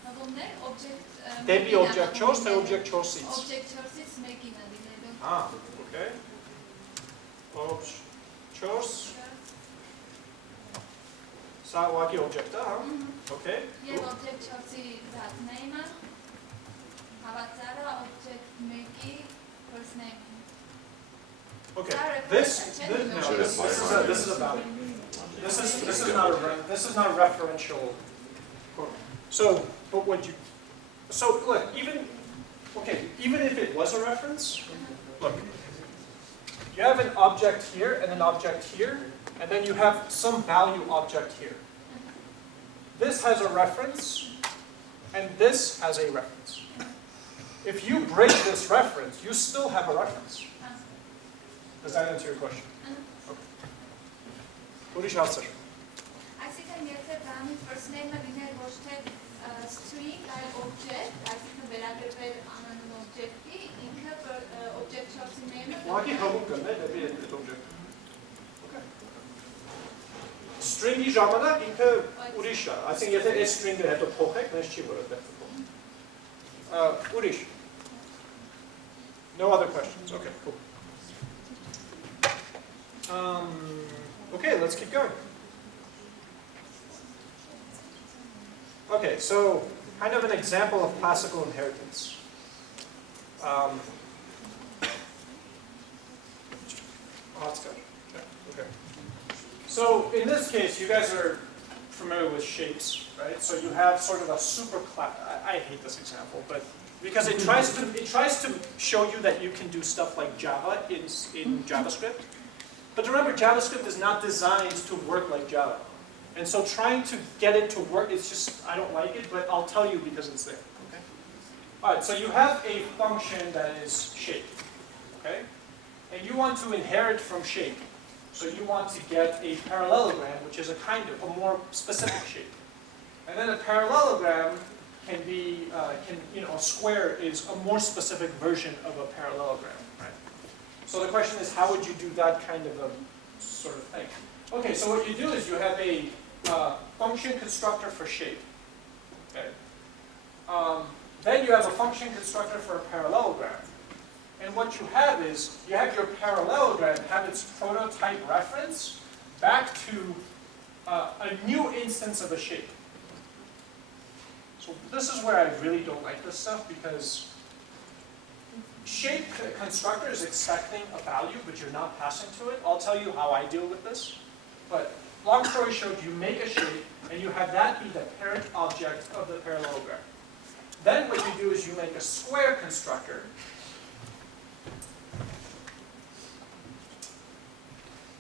Հղումներ object Դեպի object 4, թե object 4-ից։ Object 4-ից մեկին է լինելու։ Okay։ Object 4, սա ուղղակի object-ը, հա։ Okay։ Եվ object 4-ի that name-ը հավասար է object 1-ի first name։ Okay. This is a value. This is not a referential. So, but what you look, even if it was a reference, look, you have an object here and an object here, and then you have some value object here. This has a reference, and this has a reference. If you break this reference, you still have a reference. Does that answer your question? Okay. Ուրիշ հարցեր։ Այսինքն եթե բանի first name-ը լիներ ոչ թե string, այլ object, այսինքն վերագրվել անանուն object-ի, ինքը object 4-ի name-ը Ուղղակի հղում կլներ դեպի այդ object։ Okay. String-ի ժամանակ ինքը ուրիշ է, այսինքն եթե այս string-ը հետո փոխեք, նես չի որ այդտեղ փոխեք։ Ուրիշ։ No other questions. Okay, cool. Okay, let's keep going. Okay, so kind of an example of classical inheritance. Let's go. Okay. So in this case, you guys are familiar with shapes, right? So you have sort of a super class. I hate this example, but because it tries to show you that you can do stuff like Java in JavaScript. But remember, JavaScript is not designed to work like Java. And so trying to get it to work, it's just, I don't like it, but I'll tell you because it's there. Okay? All right, so you have a function that is shape. Okay? And you want to inherit from shape. So you want to get a parallelogram, which is a kind of a more specific shape. And then a parallelogram can be, a square is a more specific version of a parallelogram. Right? So the question is, how would you do that kind of a sort of thing? Okay, so what you do is you have a function constructor for shape. Okay. Then you have a function constructor for a parallelogram. And what you have is, you have your parallelogram have its prototype reference back to a new instance of a shape. So this is where I really don't like this stuff because shape constructor is expecting a value, but you're not passing to it. I'll tell you how I deal with this. But long story short, you make a shape, and you have that be the parent object of the parallelogram. Then what you do is you make a square constructor.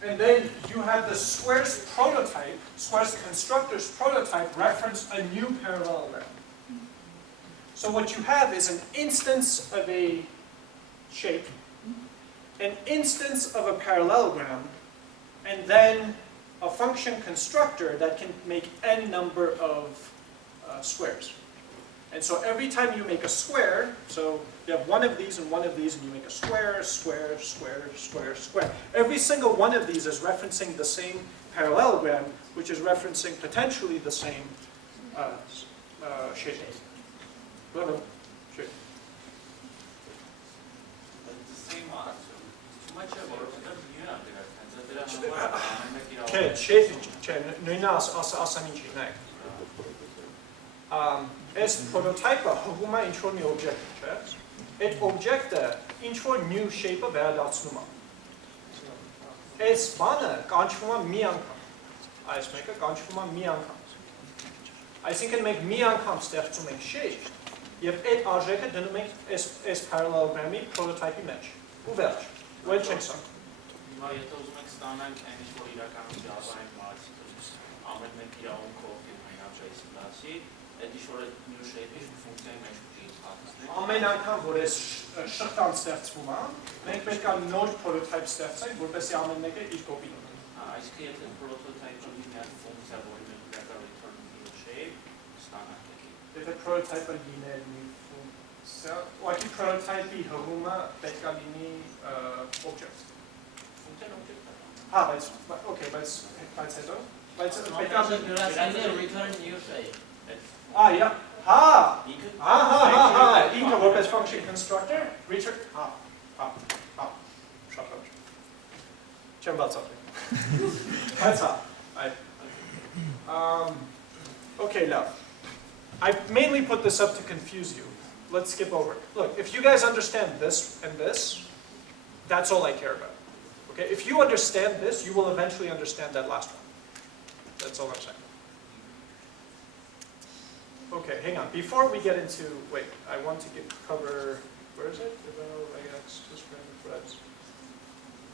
And then you have the square's prototype, square's constructor's prototype reference a new parallelogram. So what you have is an instance of a shape, an instance of a parallelogram, and then a function constructor that can make n number of squares. And so every time you make a square, so you have one of these and one of these, and you make a square, square, square, square, square. Every single one of these is referencing the same parallelogram, which is referencing potentially the same shape. Well, shape. Չէ, չէ, նույնը ասան ինչի, նայեք։ Այս prototype-ը հղում է ինչ-որ մի object, չէ։ Այդ object-ը ինչ-որ new shape-ը վերադարձնում է։ Այս բանը կանչվում է մի անգամ։ Այս մեկը կանչվում է մի անգամ։ Այսինքն մենք մի անգամ ստեղծում ենք shape, եւ այդ արժեքը դնում ենք այս parallelogram-ի prototype-ի մեջ։ Ու վերջ։ Ու էլ չենք սարքում։ Հիմա եթե ուզում եք ստանանք այն ինչ որ իրականում Java-ին բացի, ամեն մեկ իրավունքով դիմային արժեից բացի, այդ ինչ որ new shape-ի ֆունկցիայի մեջ ուժի պատասխանել։ Ամեն անգամ որ այս շղթան ստեղծվում է, մենք պետք է նոր prototype ստեղծենք, որպեսզի ամեն մեկը իր կոպին ունենա։ Այսինքն եթե prototype-ը մի հատ ֆունկցիա, որի մենք իրականում return new shape, ստանանք եք։ Եթե prototype-ը լիներ մի ֆունկցիա, ուղղակի prototype-ի հղումը պետք է լինի object։ Ֆունկցիան object-ը։ okay, բայց հետո, բայց պետք է return new shape. yeah. Ինքը որպես function constructor return Չեմ բացատրի։ Okay, love. I mainly put this up to confuse you. Let's skip over it. Look, if you guys understand this and this, that's all I care about. Okay, if you understand this, you will eventually understand that last one. That's all I'm saying. Okay, hang on. Before we get into, wait, I want to cover, where is it? Regex, two-string threads.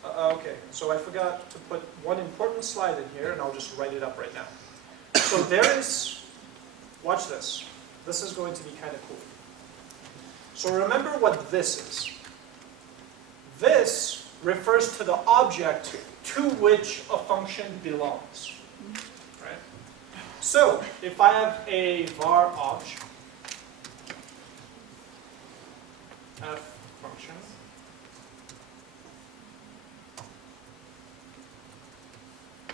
Okay, so I forgot to put one important slide in here, and I'll just write it up right now. So there is, watch this. This is going to be kind of cool. So remember what this is. This refers to the object to which a function belongs. Right? So if I have a var obj, f function,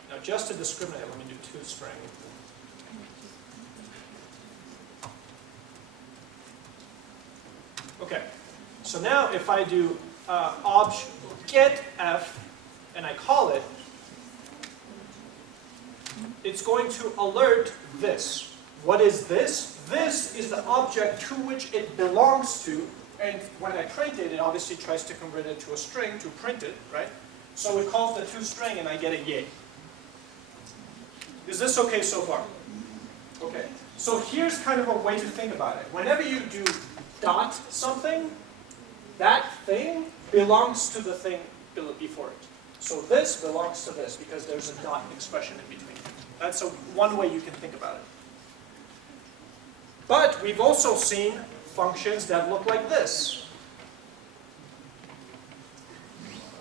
now just to discriminate, let me do two-string. Okay, so now if I do obj get f and I call it, it's going to alert this. What is this? This is the object to which it belongs to, and when I print it, it obviously tries to convert it to a string to print it, right? So it calls the toString and I get a yay. Is this okay so far? Okay, so here's kind of a way to think about it. Whenever you do dot something, that thing belongs to the thing before it. So this belongs to this because there's a dot expression in between. That's one way you can think about it. But we've also seen functions that look like this.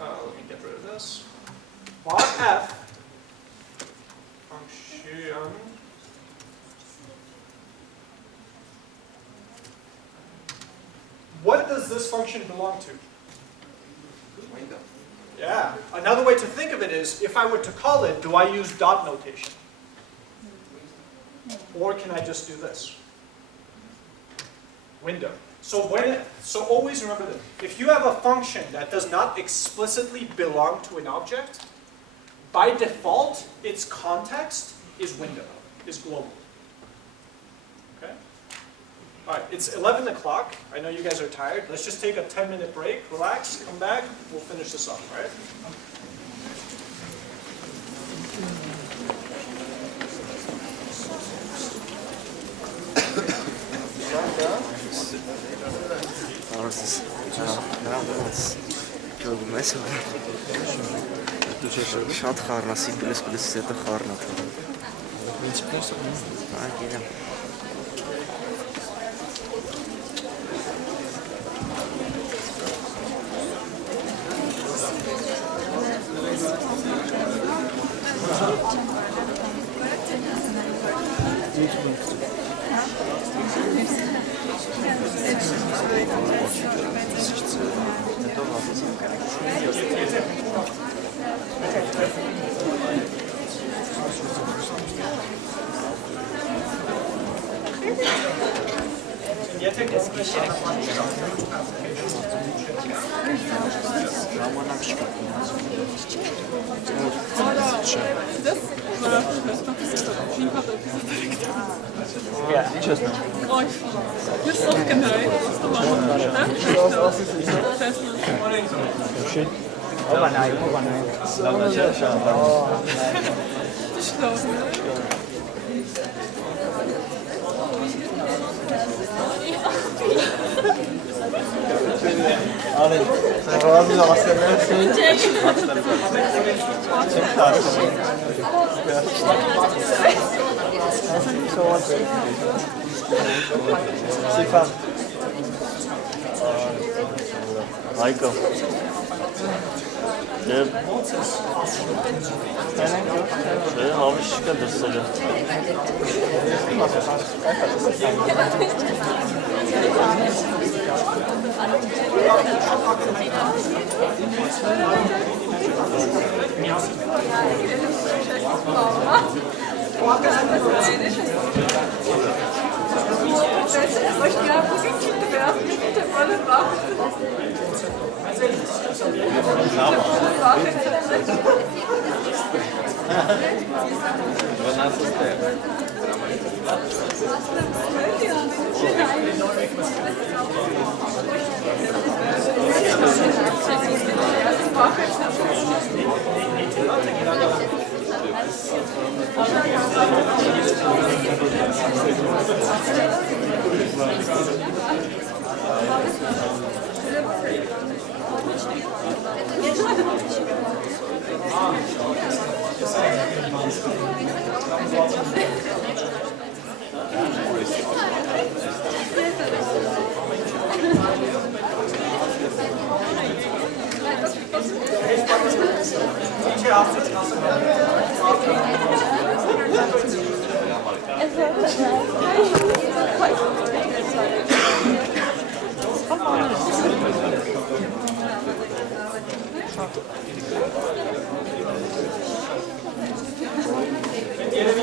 Let me get rid of this. Var f function what does this function belong to? Window. Yeah. Another way to think of it is, if I were to call it, do I use dot notation? Or can I just do this? Window. So always remember this. If you have a function that does not explicitly belong to an object, by default, its context is window, is global. Okay? All right, it's 11 o'clock. I know you guys are tired. Let's just take a 10-minute break, relax, come back, we'll finish this up, all right? Rouben Meschian. Շատ խառնա, C++ սետը խառնա։ Ինչպես է։ Ագիրը։ Եթե կսկիში ժամանակ չկա։ Честно. Ой, рисовка нравится. Вообще. Обанай. Что? Ale razı zalasın. Çok tatlı. Sifan. Michael. Gel. Şöyle hava şıkkıdır size.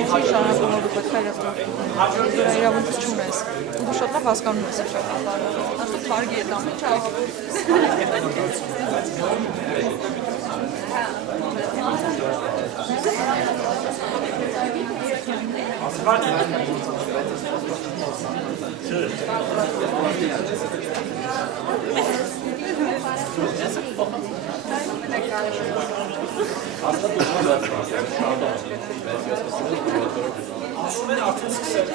Շարունակելու պետք է լեզվով դրա իրավունք չունես ու դու շատ լավ հասկանում ես այդ ճակատագրը աստու թարգի է տամի Ասում են արդեն սկսել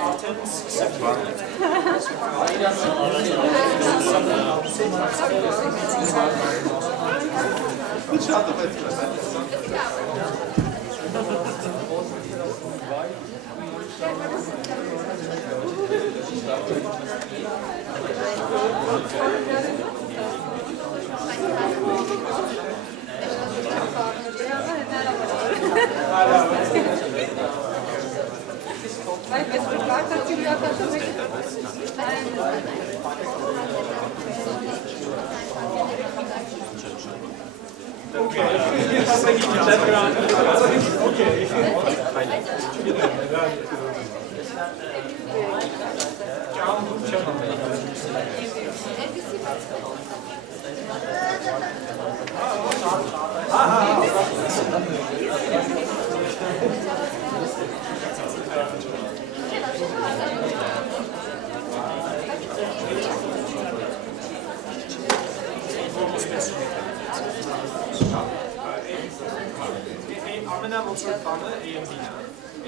ամենամոծոր բանը AMD-ն է,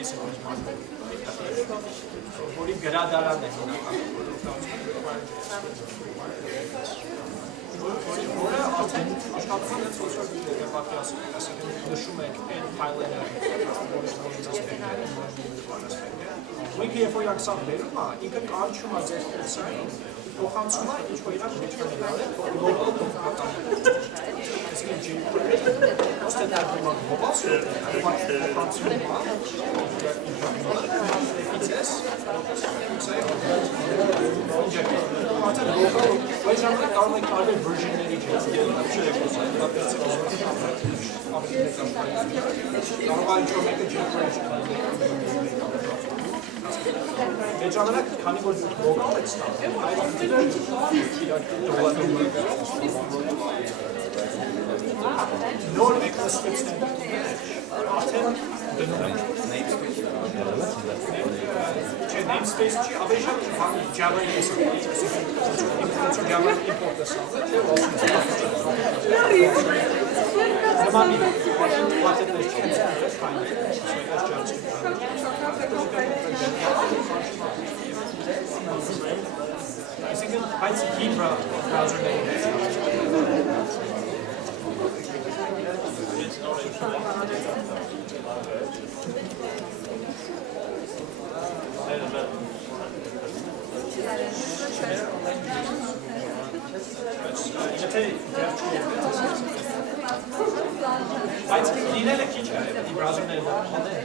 այս որից մարդը, որի գրադարանն է որը արդեն աշխատում է սոցիալ դեպատիասում, ասենք նշում եք այն ֆայլերը, որից ինքը երբ որ իրակ սա բերում է, ինքը կարճում է ձեր ֆունկցիային, փոխանցում է ինչ-որ իրակ մեջ կներել է, լոկալ փոխական այսինքն ջիպրետ, ոստե դարվում է գլոբալ, փոխանցում է, դեպիցես, արդեն լոկալ, այս ժամանակ կարող եք տարբեր վերժինների ջենսկել, կարող է ինչ-որ մեկը ջիպրետ Այդ ժամանակ, քանի որ դուք լոկալ եք ստանում, այդ նոր էկոսիստեմի մեջ արդեն դնում եք namespace չի, ավելի շատ Java-ի ես Java-ի import ես նման մի պատետներ չեն այսինքն բայց հիբրա բրաուզերների Բայց լինելը քիչ է, պետք է բրաուզերները մոդել։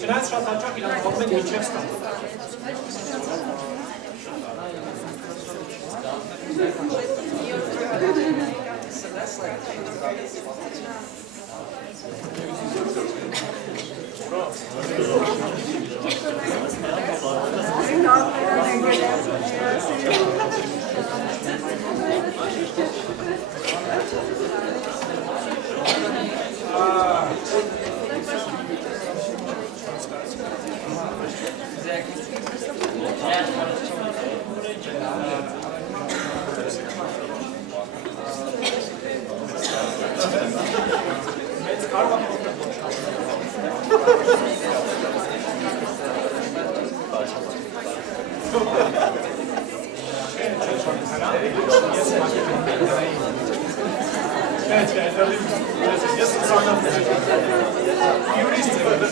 Չնայած շատ հաճախ իրանք հողում են միջև ստանում։ Evet, yazın sonra yürüyüştü böyle.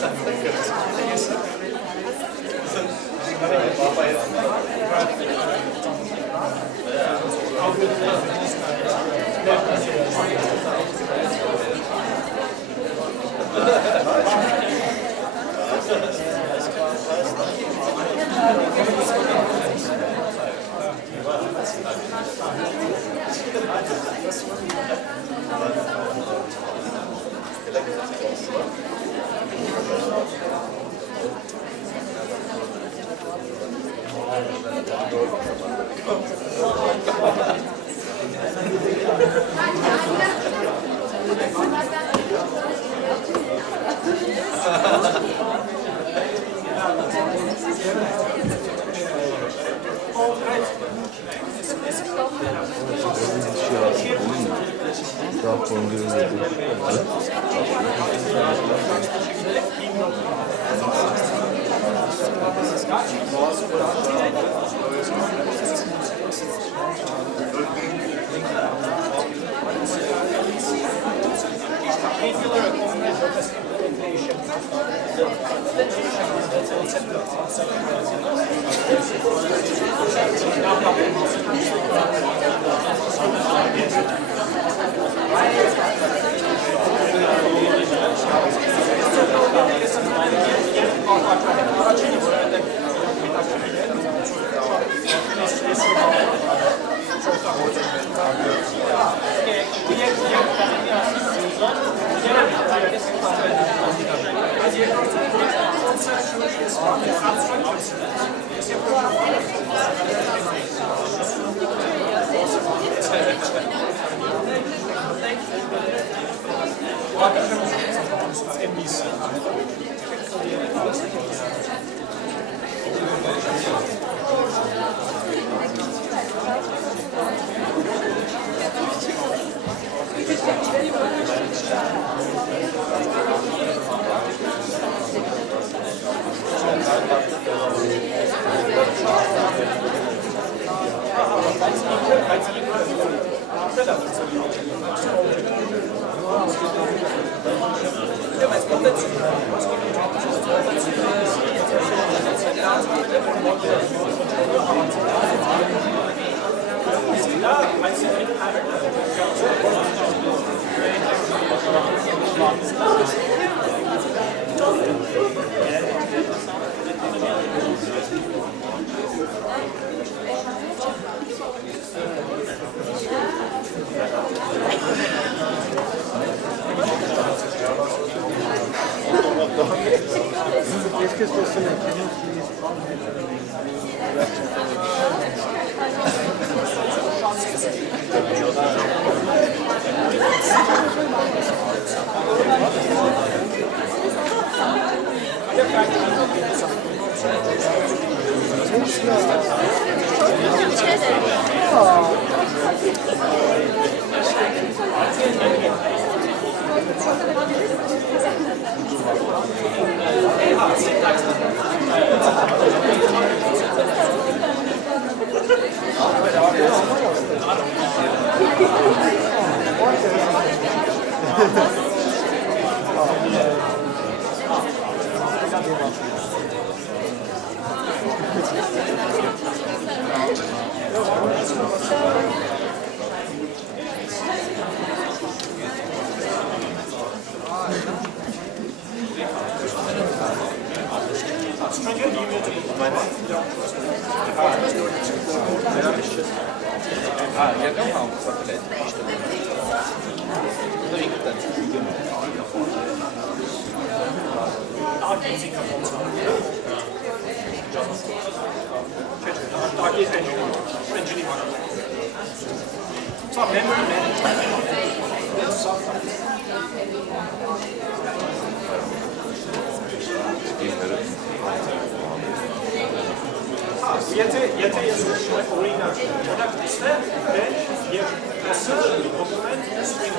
Եթե ես ուշում եմ օրինակ, օնակցնեմ bench և հեսը դոկումենտ string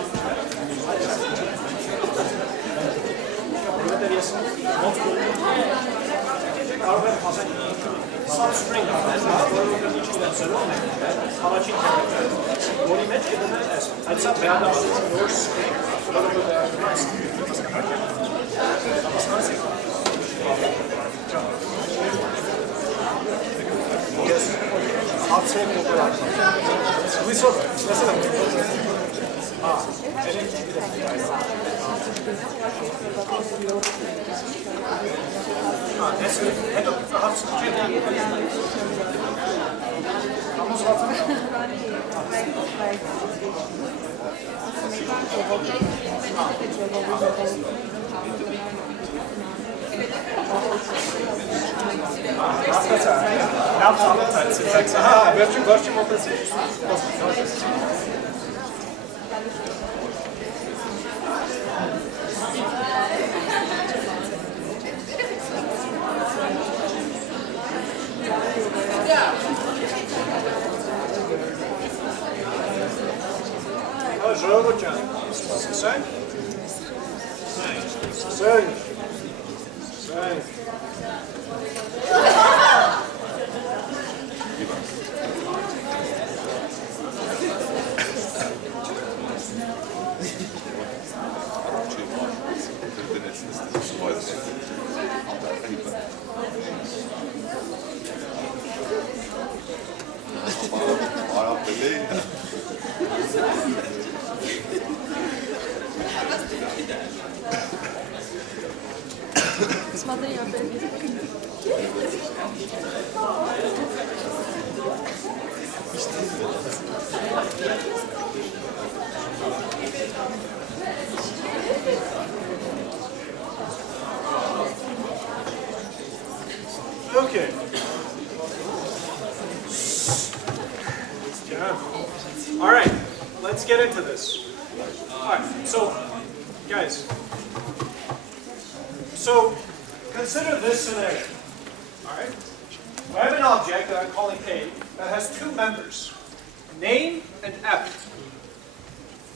որովհետև ես ոնց կարող եմ ասել substring անեմ, որովհետև ինչ ստեղծելով առաջին քերակը, որի մեջ գտնում են S, այդ սա վերադարձած նոր string, որը Yes, հարցեր կողորակ։ Լույսով է, լսել եմ։ հետո հարց չի։ Համոզված Լավ ծավալցած է։ Վերջին մոտեցի։ Ժողովուրդ ջան, սկսենք։ Смотри, опять. Okay. All right, let's get into this. All right, so, guys, so consider this scenario. All right, I have an object that I'm calling A that has two members, name and F.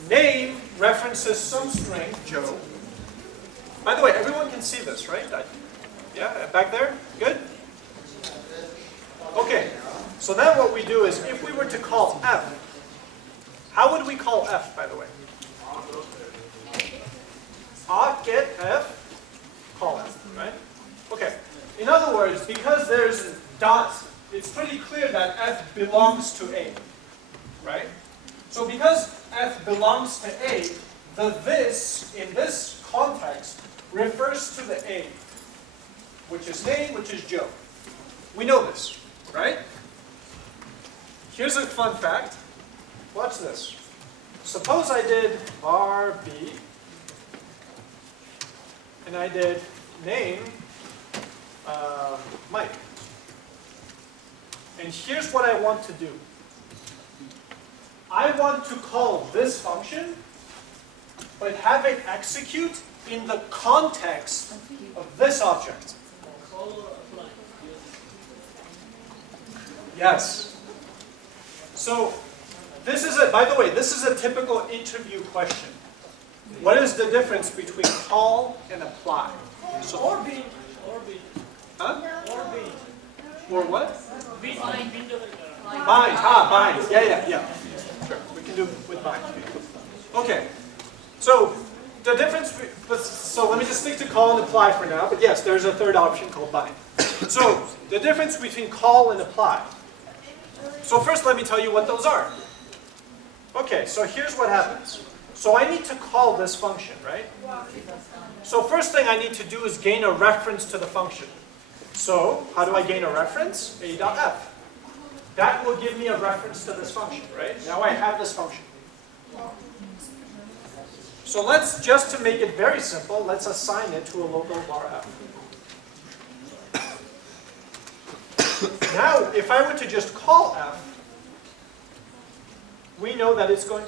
Name references some string, Joe. By the way, everyone can see this, right? Yeah, back there? Good? Okay, so then what we do is, if we were to call F, how would we call F, by the way? Get F, call F, right? Okay, in other words, because there's dots, it's pretty clear that F belongs to A, right? So because F belongs to A, the this, in this context, refers to the A, which is name, which is Joe. We know this, right? Here's a fun fact. Watch this. Suppose I did var B, and I did name Mike. And here's what I want to do. I want to call this function, but have it execute in the context of this object. Yes. So this is by the way, this is a typical interview question. What is the difference between call and apply? So, or bind. Huh? Or bind. Or what? Bind. Bind. Yeah. Sure. We can do with bind. Okay. So the difference, so let me just stick to call and apply for now, but yes, there's a third option called bind. So the difference between call and apply. So first let me tell you what those are. Okay, so here's what happens. So I need to call this function, right? So first thing I need to do is gain a reference to the function. So how do I gain a reference? A.f. That will give me a reference to this function, right? Now I have this function. So let's, just to make it very simple, let's assign it to a local var f. Now, if I were to just call f, we know that it's going...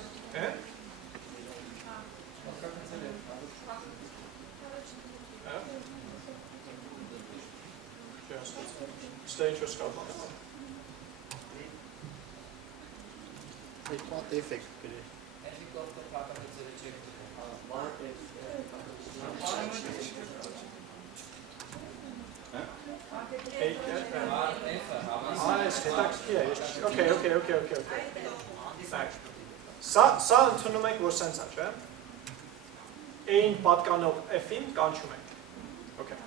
Just stay your scope on it. Okay. Սա ընդունում ենք, որ սենց է, չէ։ A-ին պատկանող F-ին կանչում ենք։ Okay.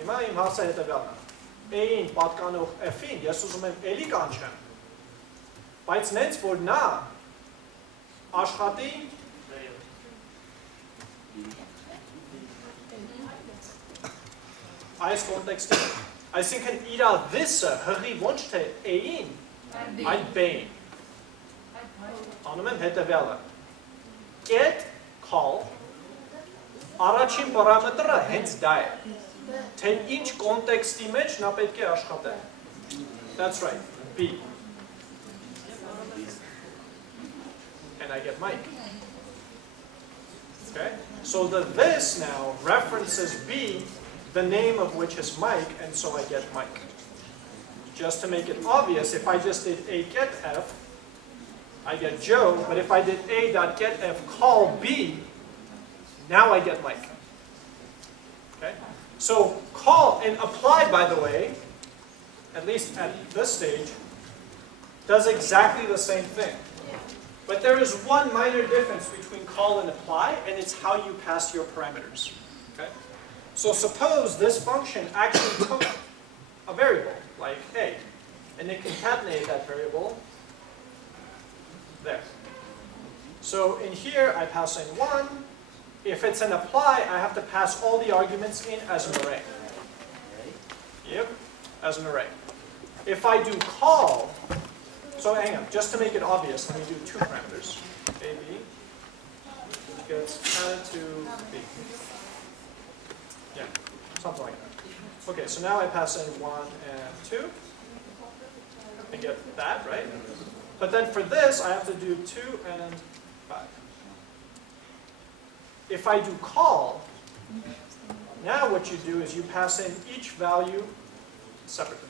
Հիմա իմ հարցը հետևյալն է։ A-ին պատկանող F-ին ես ուզում եմ էլի կանչեմ, բայց նենց որ նա աշխատի այս կոնտեքստում։ Այսինքն իրա this-ը հղի ոչ թե A-ին, այլ B-ին։ Անում եմ հետևյալը։ Get call առաջին պարամետրը հենց դա է։ Թե ինչ կոնտեքստի մեջ նա պետք է աշխատել։ That's right, B. And I get Mike. Okay? So the this now references B, the name of which is Mike, and so I get Mike. Just to make it obvious, if I just did A get F, I get Joe, but if I did A.getF call B, now I get Mike. Okay? So call and apply, by the way, at least at this stage, does exactly the same thing. But there is one minor difference between call and apply, and it's how you pass your parameters. Okay? So suppose this function actually took a variable, like A, and it concatenated that variable there. So in here, I pass in 1. If it's an apply, I have to pass all the arguments in as an array. Yep, as an array. If I do call, so hang on, just to make it obvious, let me do 2 parameters. A, B, which gets added to B. Yeah, something like that. Okay, so now I pass in 1 and 2. I get that, right? But then for this, I have to do 2 and 5. If I do call, now what you do is you pass in each value separately.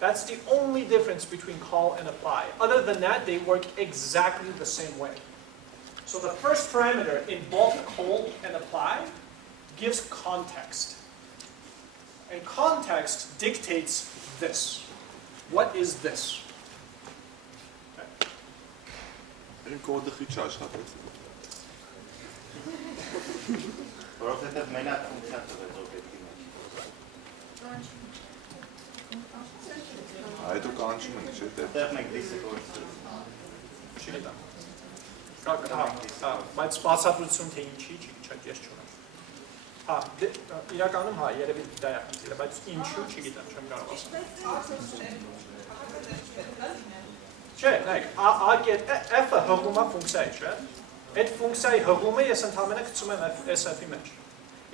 That's the only difference between call and apply. Other than that, they work exactly the same way. So the first parameter in both call and apply gives context. And context dictates this. What is this? Կոդը քիչ աշխատեց։ Որովհետև մենակ ֆունկցիա տվեց օբյեկտի մեջ։ Այդ ու կանչում ենք, չէ՞։ Այդտեղ մենք this-ը կորցրել։ Չգիտեմ։ Բայց բացատրություն թե ինչի, ես չունեմ։ Հա, իրականում հա, երևի դա է խնդիրը, բայց ինչու չգիտեմ, չեմ կարող ասել։ Չէ, նայեք, F-ը հղում է ֆունկցիայի, չէ։ Այդ ֆունկցիայի հղումը ես ընդհանրապես գցում եմ SF-ի մեջ։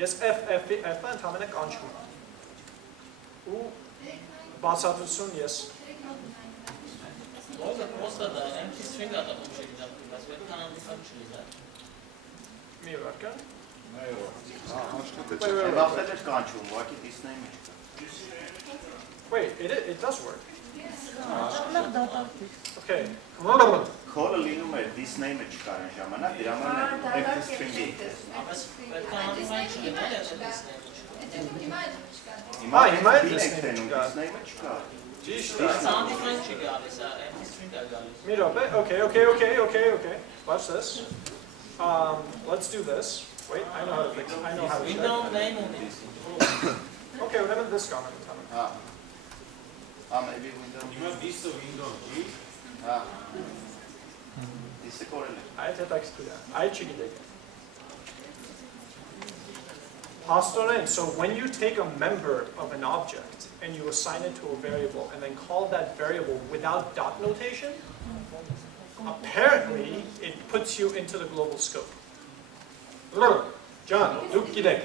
Ես F-ը ընդհանրապես կանչում եմ։ Ու բացատրություն ես։ Մի վարկը։ Վախտել էր կանչում, ուղղակի this-ն մեջ կա։ Wait, it does work. Okay. Call-ը լինում է this-ն մեջ կա այն ժամանակ, դրա համար empty string-ի։ Հիմա this-ն մեջ կա։ Ճիշտ է։ Մի րոպե, okay. Watch this. Let's do this. Wait, I know how to fix it. I know how to check. Window name on this. Okay, whatever this comment. Maybe window. Հիմա this-ը window G։ This-ը կորել է։ Այդ հետաքրքիր է։ Այդ չգիտեք։ Փաստորեն, so when you take a member of an object and you assign it to a variable and then call that variable without dot notation, apparently it puts you into the global scope. John, դուք գիտեք։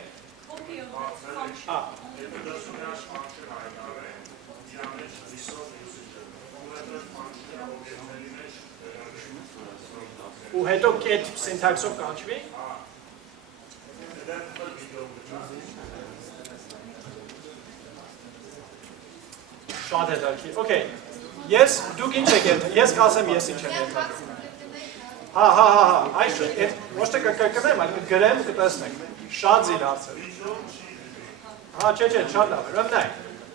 Ու հետո get syntax-ով կանչվի։ Շատ հետաքրքիր։ Okay, ես դուք ինչ եք ելնել։ Ես կասեմ ես ինչ եմ ելնել։ Հա, այս ոչ թե կկրկնեմ, այլ կգրեմ կտեսնեք։ Շատ զիլացել։ Չէ, շատ լավ է, ուրեմն նայ,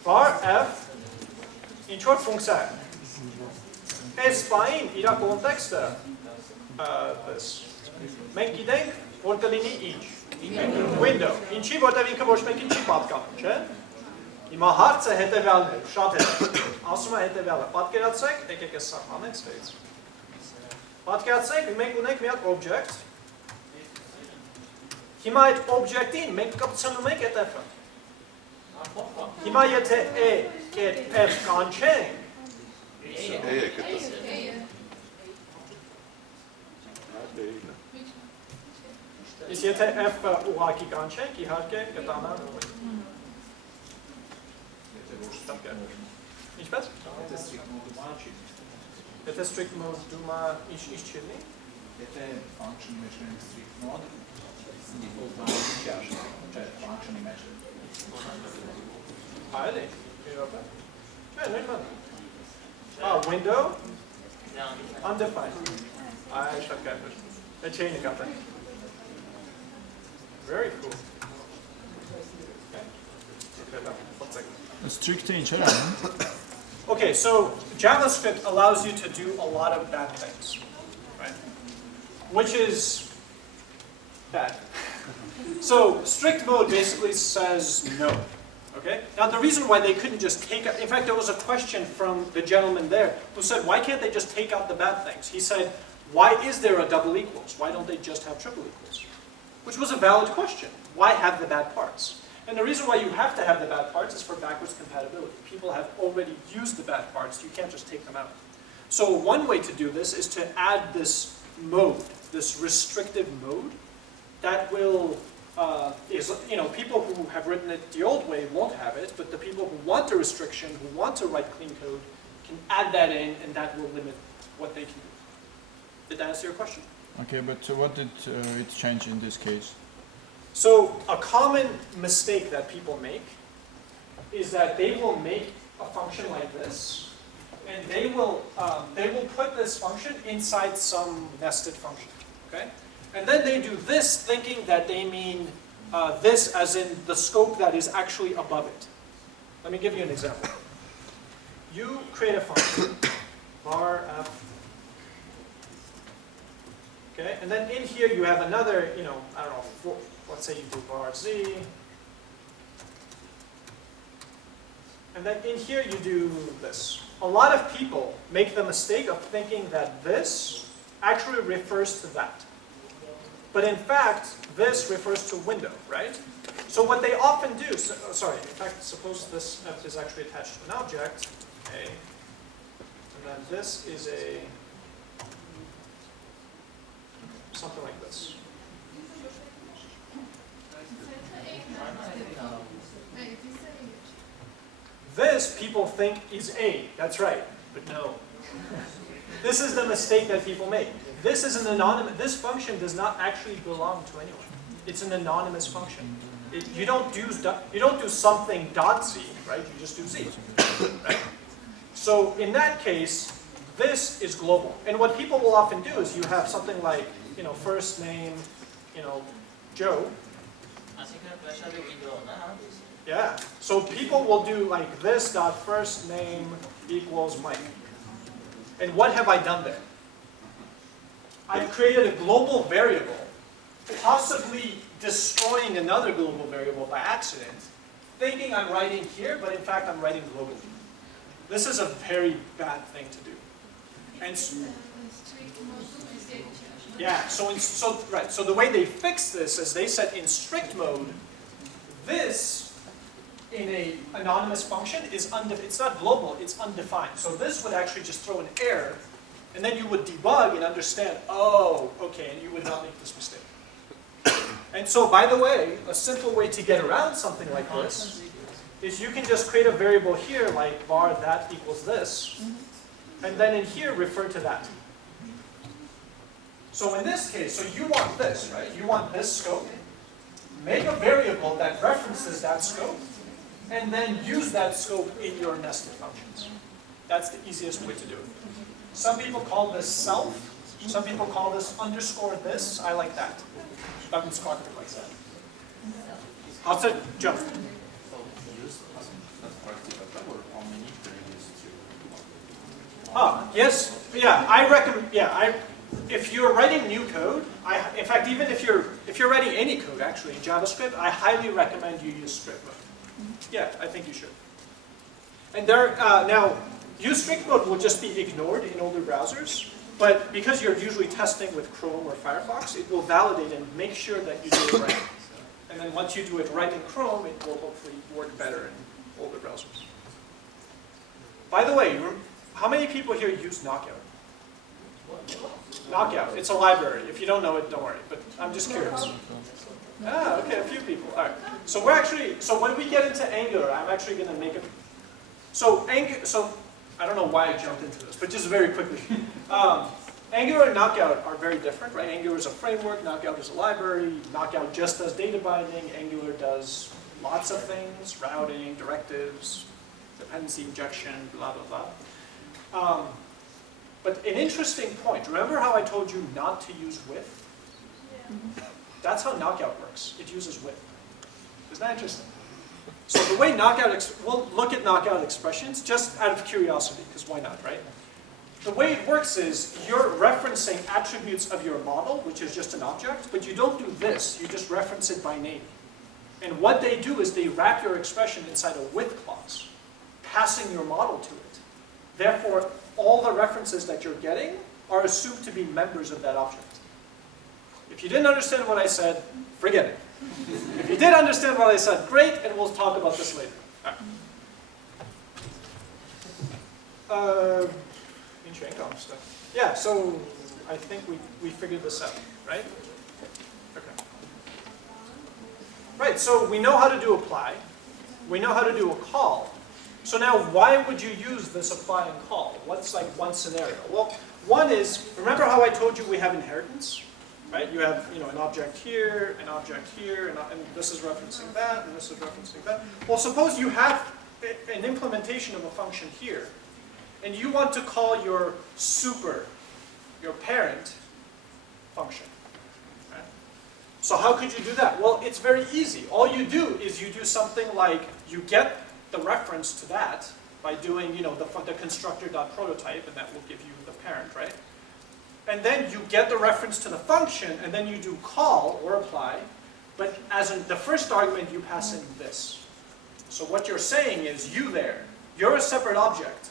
var f ինչ-որ ֆունկցիա է։ Այս բային իրա կոնտեքստը մենք գիտենք, որ կլինի ինչ, window, ինչի, որտև ինքը ոչ մեկին չի պատկանում, չէ։ Հիմա հարցը հետևյալն է, շատ հետևյալ, ասում է հետևյալը, պատկերացրեք, եկեք այս սահմանենք ստերից։ Պատկերացրեք, մենք ունենք մի հատ object, հիմա այդ object-ին մենք կպցնում ենք այդ f-ը։ Հիմա եթե e կետ f կանչենք, իսկ եթե f-ը ուղղակի կանչենք, իհարկե կտանա Ինչպես? Եթե strict mode դումա ինչ չլինի? Եթե function-ի մեջ ունենք strict mode, default value չի աշխատում, չէ, function-ի մեջ։ Այլ է, իրոպե։ Չէ, նույնպես։ Window undefined։ Այ շատ կայֆ։ Այդ չէի նկատել։ Very cool. Strict ինչ է։ Okay, so JavaScript allows you to do a lot of bad things, right? Which is bad. So strict mode basically says no. Okay? Now the reason why they couldn't just take out, in fact there was a question from the gentleman there who said, why can't they just take out the bad things? He said, why is there a double equals? Why don't they just have triple equals? Which was a valid question. Why have the bad parts? And the reason why you have to have the bad parts is for backwards compatibility. People have already used the bad parts, you can't just take them out. So one way to do this is to add this mode, this restrictive mode, that will, people who have written it the old way won't have it, but the people who want a restriction, who want to write clean code, can add that in, and that will limit what they can do. Did that answer your question? Okay, but what did it change in this case? So a common mistake that people make is that they will make a function like this, and they will put this function inside some nested function, okay? And then they do this thinking that they mean this as in the scope that is actually above it. Let me give you an example. You create a function, var f, okay? And then in here you have another, I don't know, let's say you do var z. And then in here you do this. A lot of people make the mistake of thinking that this actually refers to that. But in fact, this refers to window, right? So what they often do, in fact, suppose this f is actually attached to an object, a, and then this is something like this. This people think is A, that's right, but no. This is the mistake that people make. This is an anonymous, this function does not actually belong to anyone. It's an anonymous function. You don't do something .z, right? You just do z, right? So in that case, this is global. And what people will often do is you have something like, first name, Joe. Yeah, so people will do like this dot first name equals Mike. And what have I done there? I've created a global variable, possibly destroying another global variable by accident, thinking I'm writing here, but in fact I'm writing globally. This is a very bad thing to do. And yeah, so the way they fix this is they said in strict mode, this in a anonymous function is it's not global, it's undefined. So this would actually just throw an error, and then you would debug and understand, oh, okay, and you would not make this mistake. And so, by the way, a simple way to get around something like this is you can just create a variable here like var that equals this, and then in here refer to that. So in this case, so you want this, right? You want this scope. Make a variable that references that scope, and then use that scope in your nested functions. That's the easiest way to do it. Some people call this self. Some people call this underscore this. I like that. Like that. How's it jump? Yes, yeah, I recommend, yeah, if you're writing new code, in fact, even if you're writing any code, actually, in JavaScript, I highly recommend you use strict mode. Yeah, I think you should. And there, now, use strict mode will just be ignored in older browsers, but because you're usually testing with Chrome or Firefox, it will validate and make sure that you do it right. And then once you do it right in Chrome, it will hopefully work better in older browsers. By the way, how many people here use Knockout? Knockout, it's a library. If you don't know it, don't worry, but I'm just curious. Okay, a few people. All right. So when we get into Angular, I'm actually going to make it. So I don't know why I jumped into this, but just very quickly. Angular and Knockout are very different, right? Angular is a framework, Knockout is a library. Knockout just does data binding. Angular does lots of things, routing, directives, dependency injection, blah, blah, blah. But an interesting point, remember how I told you not to use with? Yeah. That's how Knockout works. It uses with. Isn't that interesting? So the way Knockout, we'll look at Knockout expressions just out of curiosity, because why not, right? The way it works is you're referencing attributes of your model, which is just an object, but you don't do this. You just reference it by name. And what they do is they wrap your expression inside a with clause, passing your model to it. Therefore, all the references that you're getting are assumed to be members of that object. If you didn't understand what I said, forget it. If you did understand what I said, great, and we'll talk about this later. All right. Stuff. Yeah, so I think we figured this out, right? Okay. Right, so we know how to do apply. We know how to do a call. So now, why would you use this apply and call? What's like one scenario? Well, one is, remember how I told you we have inheritance? Right? You have an object here, and this is referencing that, and this is referencing that. Well, suppose you have an implementation of a function here, and you want to call your parent function. Right? So how could you do that? Well, it's very easy. All you do is you do something like you get the reference to that by doing the constructor.prototype, and that will give you the parent, right? And then you get the reference to the function, and then you do call or apply, but as in the first argument you pass in this. So what you're saying is you're a separate object,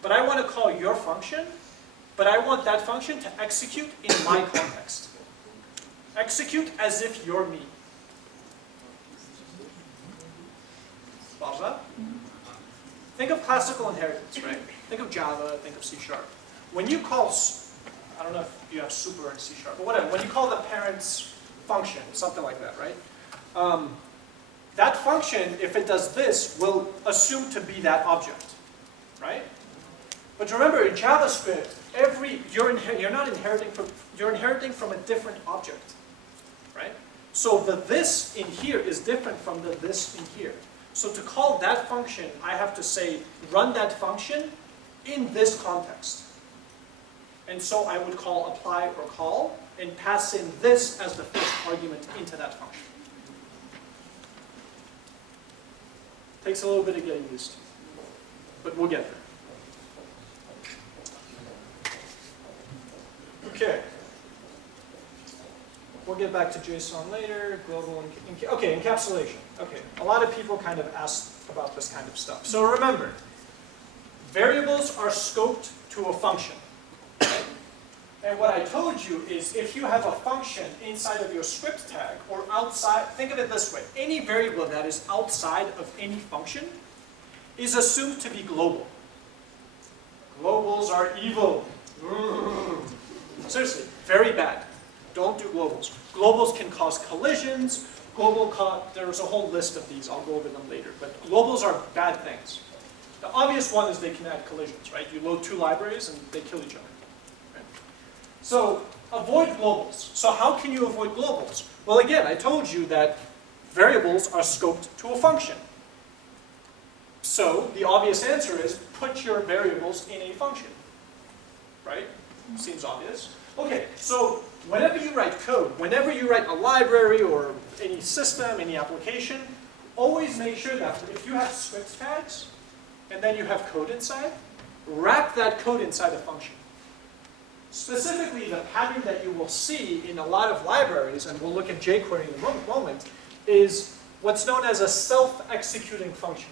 but I want to call your function, but I want that function to execute in my context. Execute as if you're me. Bob's Think of classical inheritance, right? Think of Java, think of C#. When you call, I don't know if you have super in C#, but whatever, when you call the parent's function, something like that, right? That function, if it does this, will assume to be that object, right? But remember, in JavaScript, you're inheriting from a different object, right? So the this in here is different from the this in here. So to call that function, I have to say, run that function in this context. And so I would call apply or call, and pass in this as the first argument into that function. Takes a little bit of getting used to, but we'll get there. Okay. We'll get back to JSON later. Global, encapsulation. Okay, a lot of people kind of asked about this kind of stuff. So remember, variables are scoped to a function. Right? And what I told you is if you have a function inside of your script tag or outside, think of it this way, any variable that is outside of any function is assumed to be global. Globals are evil. Seriously, very bad. Don't do globals. Globals can cause collisions. There's a whole list of these. I'll go over them later. But globals are bad things. The obvious one is they can add collisions, right? You load two libraries and they kill each other. Right? So avoid globals. So how can you avoid globals? Well, again, I told you that variables are scoped to a function. So the obvious answer is put your variables in a function. Right? Seems obvious. Okay, so whenever you write code, whenever you write a library or any system, any application, always make sure that if you have script tags and then you have code inside, wrap that code inside a function. Specifically, the pattern that you will see in a lot of libraries, and we'll look at jQuery in a moment, is what's known as a self-executing function.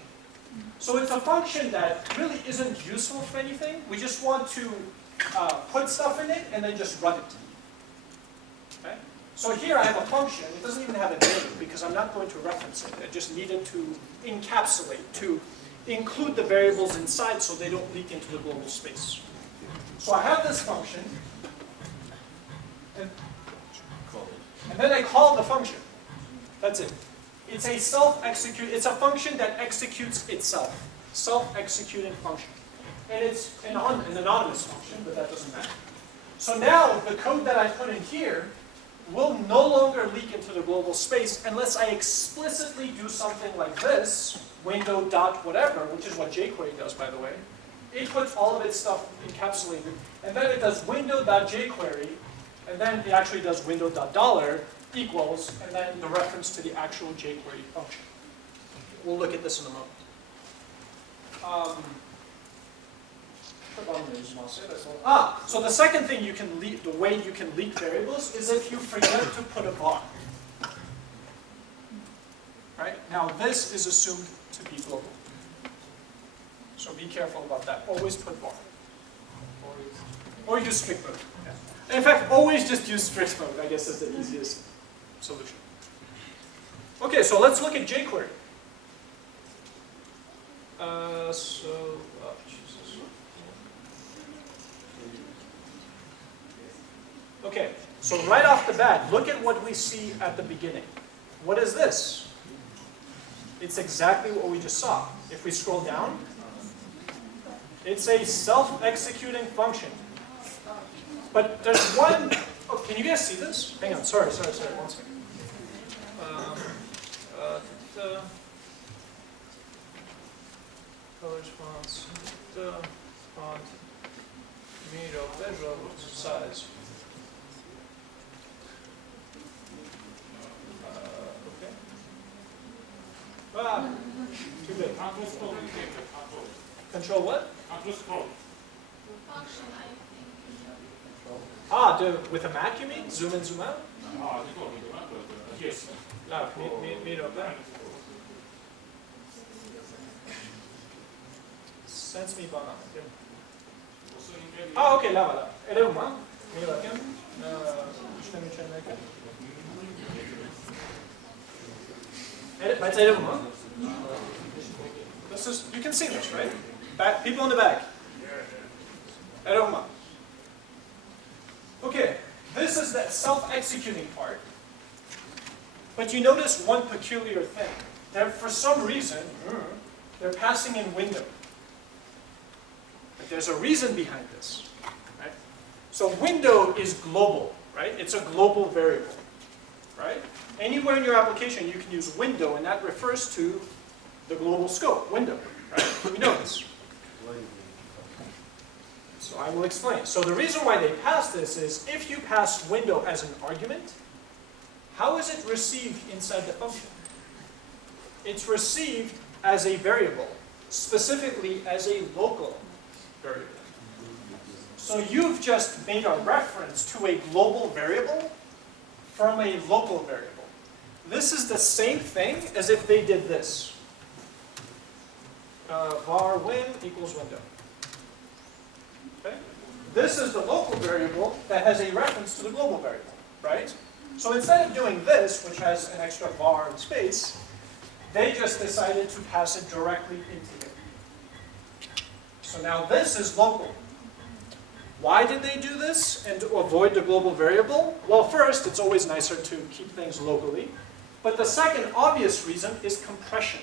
So it's a function that really isn't useful for anything. We just want to put stuff in it and then just run it. Okay? So here I have a function. It doesn't even have a name because I'm not going to reference it. I just needed to encapsulate, to include the variables inside so they don't leak into the global space. So I have this function, and then I call the function. That's it. It's a self-execute. It's a function that executes itself. Self-executing function, and it's an anonymous function, but that doesn't matter. So now the code that I put in here will no longer leak into the global space unless I explicitly do something like this, window dot whatever, which is what jQuery does, by the way. It puts all of its stuff encapsulated, and then it does window.jQuery, and then it actually does window.$ equals, and then the reference to the actual jQuery function. We'll look at this in a moment. So the second thing you can leak, the way you can leak variables is if you forget to put a var. Right? Now this is assumed to be global. So be careful about that. Always put var. Or use strict mode. Yeah. In fact, always just use strict mode, I guess is the easiest solution. Okay, so let's look at jQuery. Jesus. Okay, so right off the bat, look at what we see at the beginning. What is this? It's exactly what we just saw. If we scroll down, it's a self-executing function. But there's one, oh, can you guys see this? Hang on, sorry, one second. Color response, font, miro, visual, size. Okay. Ah, too big. Control what? Function, I think. Ah, with a Mac you mean? Zoom in, zoom out? Yes. No, miro, Sense me bana. Ah, okay, là voilà. Elle est où, moi? Mira bakayım. İşlem içerideyken. Evet, ben sayalım mı? This is, you can see this, right? Back, people in the back. Eroma. Okay, this is that self-executing part. But you notice one peculiar thing. That for some reason, they're passing in window. But there's a reason behind this. Right? So window is global, right? It's a global variable, right? Anywhere in your application, you can use window, and that refers to the global scope, window, right? We know this. So I will explain. So the reason why they pass this is if you pass window as an argument, how is it received inside the function? It's received as a variable, specifically as a local variable. So you've just made a reference to a global variable from a local variable. This is the same thing as if they did this. Var win equals window. Okay? This is the local variable that has a reference to the global variable, right? So instead of doing this, which has an extra var in space, they just decided to pass it directly into it. So now this is local. Why did they do this and to avoid the global variable? Well, first, it's always nicer to keep things locally. But the second obvious reason is compression.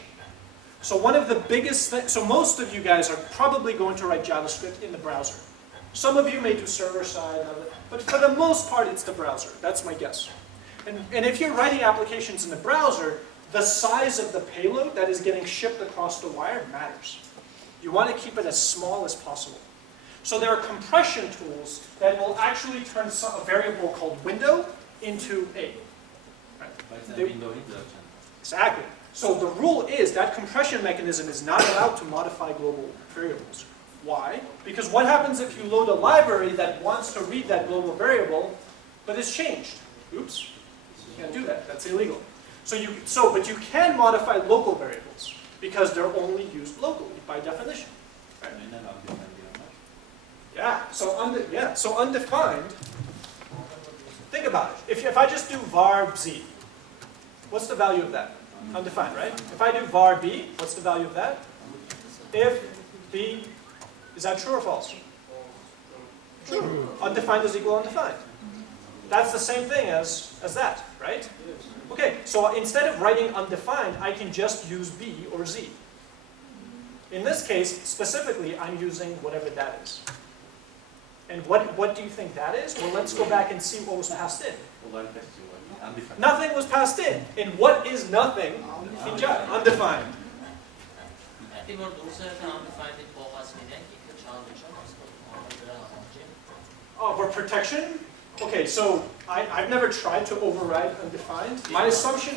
So one of the biggest things, so most of you guys are probably going to write JavaScript in the browser. Some of you may do server-side, but for the most part, it's the browser. That's my guess. And if you're writing applications in the browser, the size of the payload that is getting shipped across the wire matters. You want to keep it as small as possible. So there are compression tools that will actually turn a variable called window into a. Right? Exactly. So the rule is that compression mechanism is not allowed to modify global variables. Why? Because what happens if you load a library that wants to read that global variable, but it's changed? Oops, you can't do that. That's illegal. But you can modify local variables because they're only used locally by definition. Right? Yeah. So undefined. Think about it. If I just do var z, what's the value of that? Undefined, right? If I do var b, what's the value of that? If b, is that true or false? True. Undefined is equal to undefined. That's the same thing as that, right? Okay, so instead of writing undefined, I can just use b or z. In this case, specifically, I'm using whatever that is. And what do you think that is? Well, let's go back and see what was passed in. Nothing was passed in. And what is nothing in Java? Undefined. Oh, for protection? Okay, so I've never tried to override undefined. My assumption,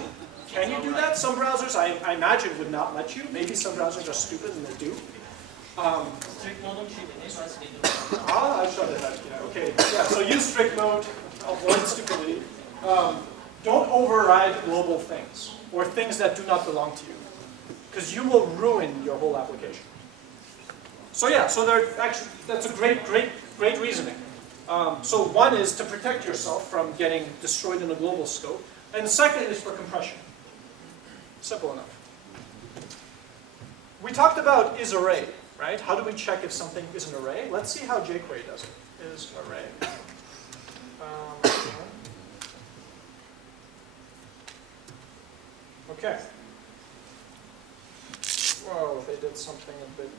can you do that? Some browsers, I imagine, would not let you. Maybe some browsers are stupid and they do. I'll show that. Yeah, okay, yeah, so use strict mode, avoid stupidity. Don't override global things, or things that do not belong to you, because you will ruin your whole application. So yeah, so that's a great reasoning. So one is to protect yourself from getting destroyed in a global scope, and the second is for compression. Simple enough. We talked about isArray, right? How do we check if something is an array? Let's see how jQuery does it. IsArray. Okay. Whoa, they did something a bit.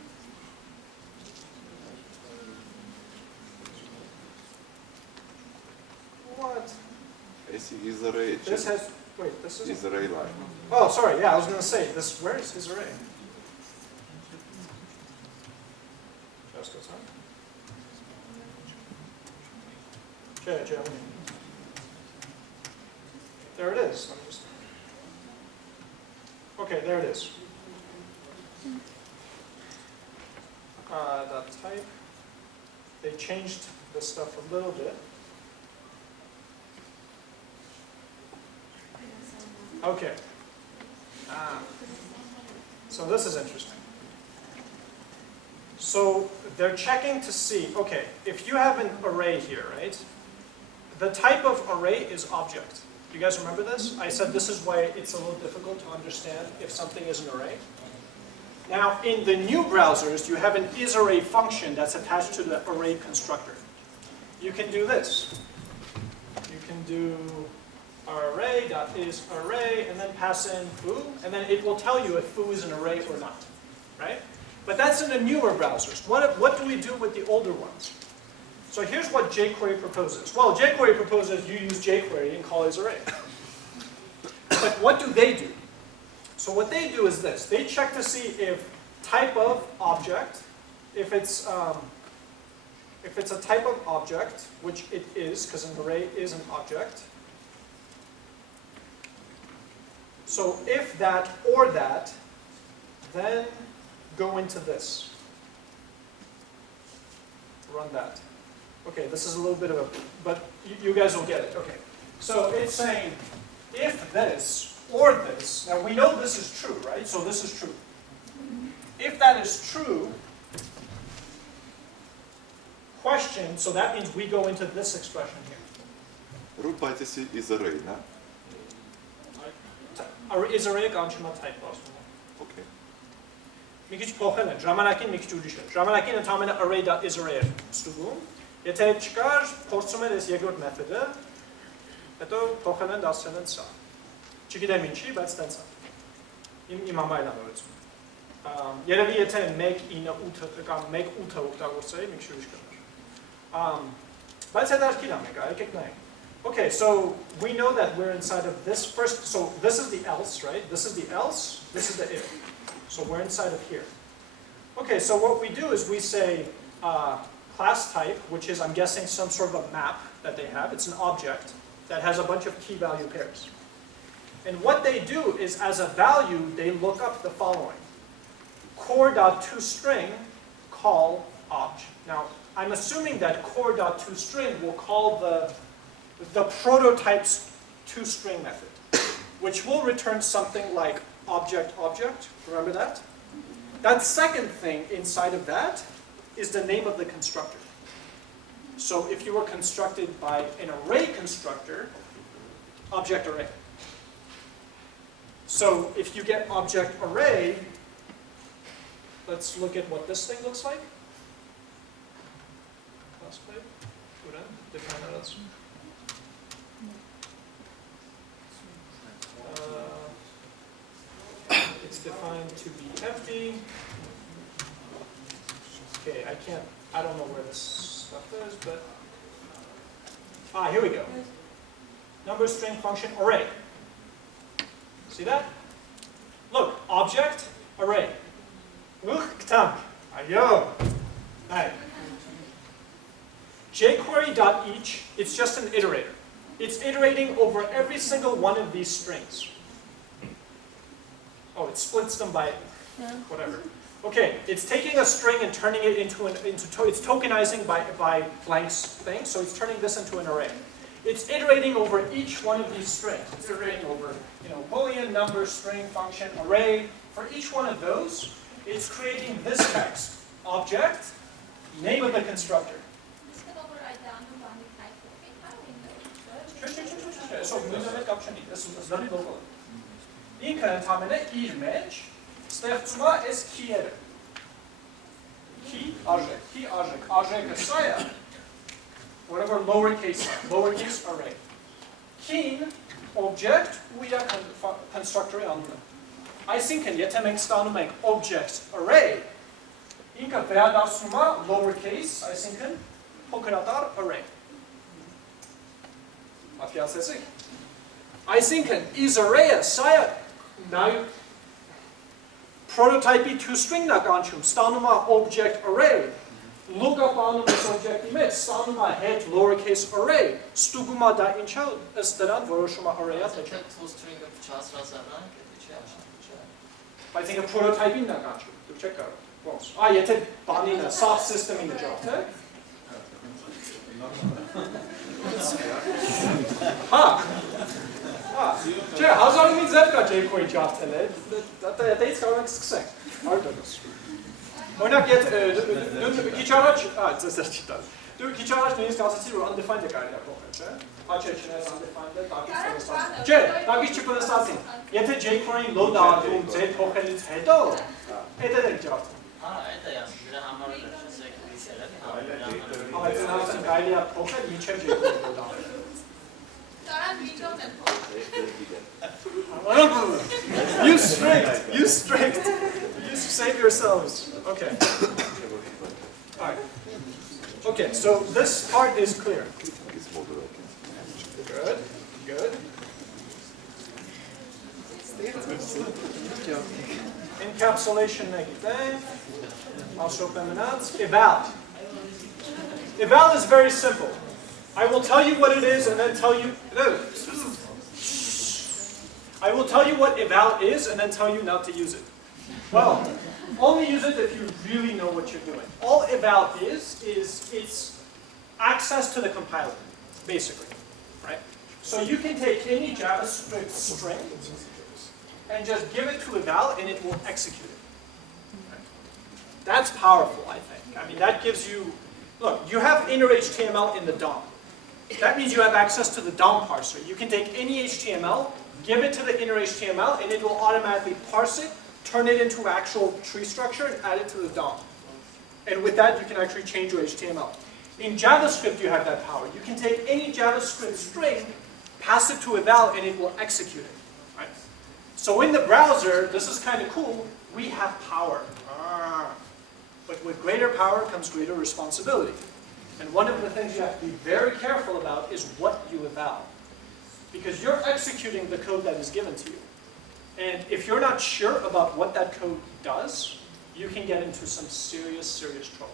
What? I see isArray. This has, wait, this is isArray line. Oh, sorry, yeah, I was going to say, where is isArray? Just goes on. There it is. Okay, there it is. That type. They changed the stuff a little bit. Okay. So this is interesting. So they're checking to see, okay, if you have an array here, right? The type of array is object. Do you guys remember this? I said this is why it's a little difficult to understand if something is an array. Now, in the new browsers, you have an isArray function that's attached to the array constructor. You can do this. You can do array.isArray, and then pass in foo, and then it will tell you if foo is an array or not, right? But that's in the newer browsers. What do we do with the older ones? So here's what jQuery proposes. Well, jQuery proposes you use jQuery and call isArray. But what do they do? So what they do is this. They check to see if type of object, if it's a type of object, which it is, because an array is an object. So if that or that, then go into this. Run that. Okay, this is a little bit of a, but you guys will get it. Okay. So it's saying if this or this, now we know this is true, right? So this is true. If that is true, question, so that means we go into this expression here. Root by this is array, no? IsArray կանչում է type ասում։ Okay. Մի քիչ փոխել են, ժամանակին մի քիչ ուրիշ է։ Ժամանակին ընդհանրապես array.isArray է ստուգում։ Եթե չկար, փորձում են այս երկրորդ մեթոդը, հետո փոխել են դասել են սա։ Չգիտեմ ինչի, բայց տենց է։ Իմ համայնքն նորություն։ Երևի եթե 1.9.8 կամ 1.8 օգտագործեի, մի քիչ ուրիշ կներ։ Բայց հետաքրքիր է մեկը, եկեք նայենք։ Okay, so we know that we're inside of this first, so this is the else, right? This is the else, this is the if. So we're inside of here. Okay, so what we do is we say class type, which is, I'm guessing, some sort of a map that they have. It's an object that has a bunch of key value pairs. And what they do is, as a value, they look up the following. Core.toString call object. Now, I'm assuming that core.toString will call the prototype's toString method, which will return something like object. Remember that? That second thing inside of that is the name of the constructor. So if you were constructed by an array constructor, object array. So if you get object array, let's look at what this thing looks like. It's defined to be empty. Okay, I don't know where this stuff is, but here we go. Number string function array. See that? Look, object array. Ayo. Right. jQuery.each, it's just an iterator. It's iterating over every single one of these strings. Oh, it splits them by whatever. Okay, it's taking a string and turning it it's tokenizing by blanks thing, so it's turning this into an array. It's iterating over each one of these strings. It's iterating over, Boolean, number, string, function, array. For each one of those, it's creating this text. Object, name of the constructor. So, ինքը ընդհանրեն է իր մեջ ստեղծում է այս key-երը։ Key արժեք, արժեքը սա է, whatever lowercase array. Key-ն object ու իր constructor-ի անունը։ Այսինքն, եթե մենք ստանում ենք object array, ինքը վերադարձնում է lowercase, այսինքն փոքրատառ array։ Պատկերացրեցիք։ Այսինքն, is array-ը սա է Now, prototype toString ականջում ստանում է object array, lookup անում այս object-ի մեջ ստանում է head lowercase array, ստուգում է դա ինչ է, ըստ դրան որոշում է array-ը թե չէ։ toString-ը փչացրած Բայց ինքը prototype-ին ականջում, դուք չեք կարող։ Ոնց։ Եթե բանին է, subsystem-ին է ջարդեք։ Չէ, հազարումից ձև կա jQuery ջարդել է, դեից կարող ենք սկսենք, 100%։ Օրինակ, դու քիչ առաջ, ձեզ չի տալ, դու քիչ առաջ նույնիսկ ասացիր, որ undefined-ը կարելի է փոխել, չէ։ Չէ, չնայած undefined-ը տակից կնստացին։ Չէ, տակից չկնստացին։ Եթե jQuery-ին load ադում ձեր փոխելից հետո, այդ էլ եք ջարդում։ Այդ է, դրա համար է Այսինքն կարելի է փոխել մինչև jQuery load անել։ You strict. You save yourselves. Okay. All right. Okay, so this part is clear. Good. Encapsulation negative. I'll show them eval. Eval is very simple. I will tell you what it is and then tell you. I will tell you what eval is and then tell you not to use it. Well, only use it if you really know what you're doing. All eval is it's access to the compiler, basically, right? So you can take any JavaScript string and just give it to eval and it will execute it. Right? That's powerful, I think. I mean, that gives you, look, you have inner HTML in the DOM. That means you have access to the DOM parser. You can take any HTML, give it to the inner HTML, and it will automatically parse it, turn it into actual tree structure, and add it to the DOM. And with that, you can actually change your HTML. In JavaScript, you have that power. You can take any JavaScript string, pass it to eval, and it will execute it. Right? So in the browser, this is kind of cool. We have power. But with greater power comes greater responsibility. And one of the things you have to be very careful about is what you eval. Because you're executing the code that is given to you. And if you're not sure about what that code does, you can get into some serious trouble.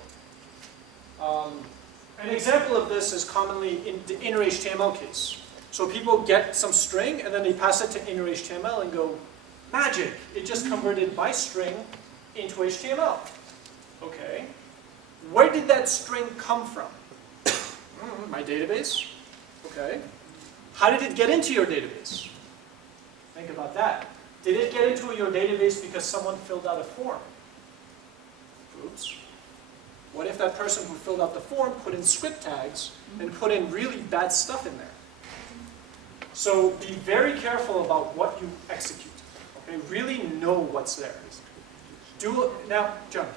An example of this is commonly in the inner HTML case. So people get some string and then they pass it to inner HTML and go, magic, it just converted my string into HTML. Okay. Where did that string come from? My database. Okay. How did it get into your database? Think about that. Did it get into your database because someone filled out a form? Oops. What if that person who filled out the form put in script tags and put in really bad stuff in there? So be very careful about what you execute. Okay, really know what's there. Now, John.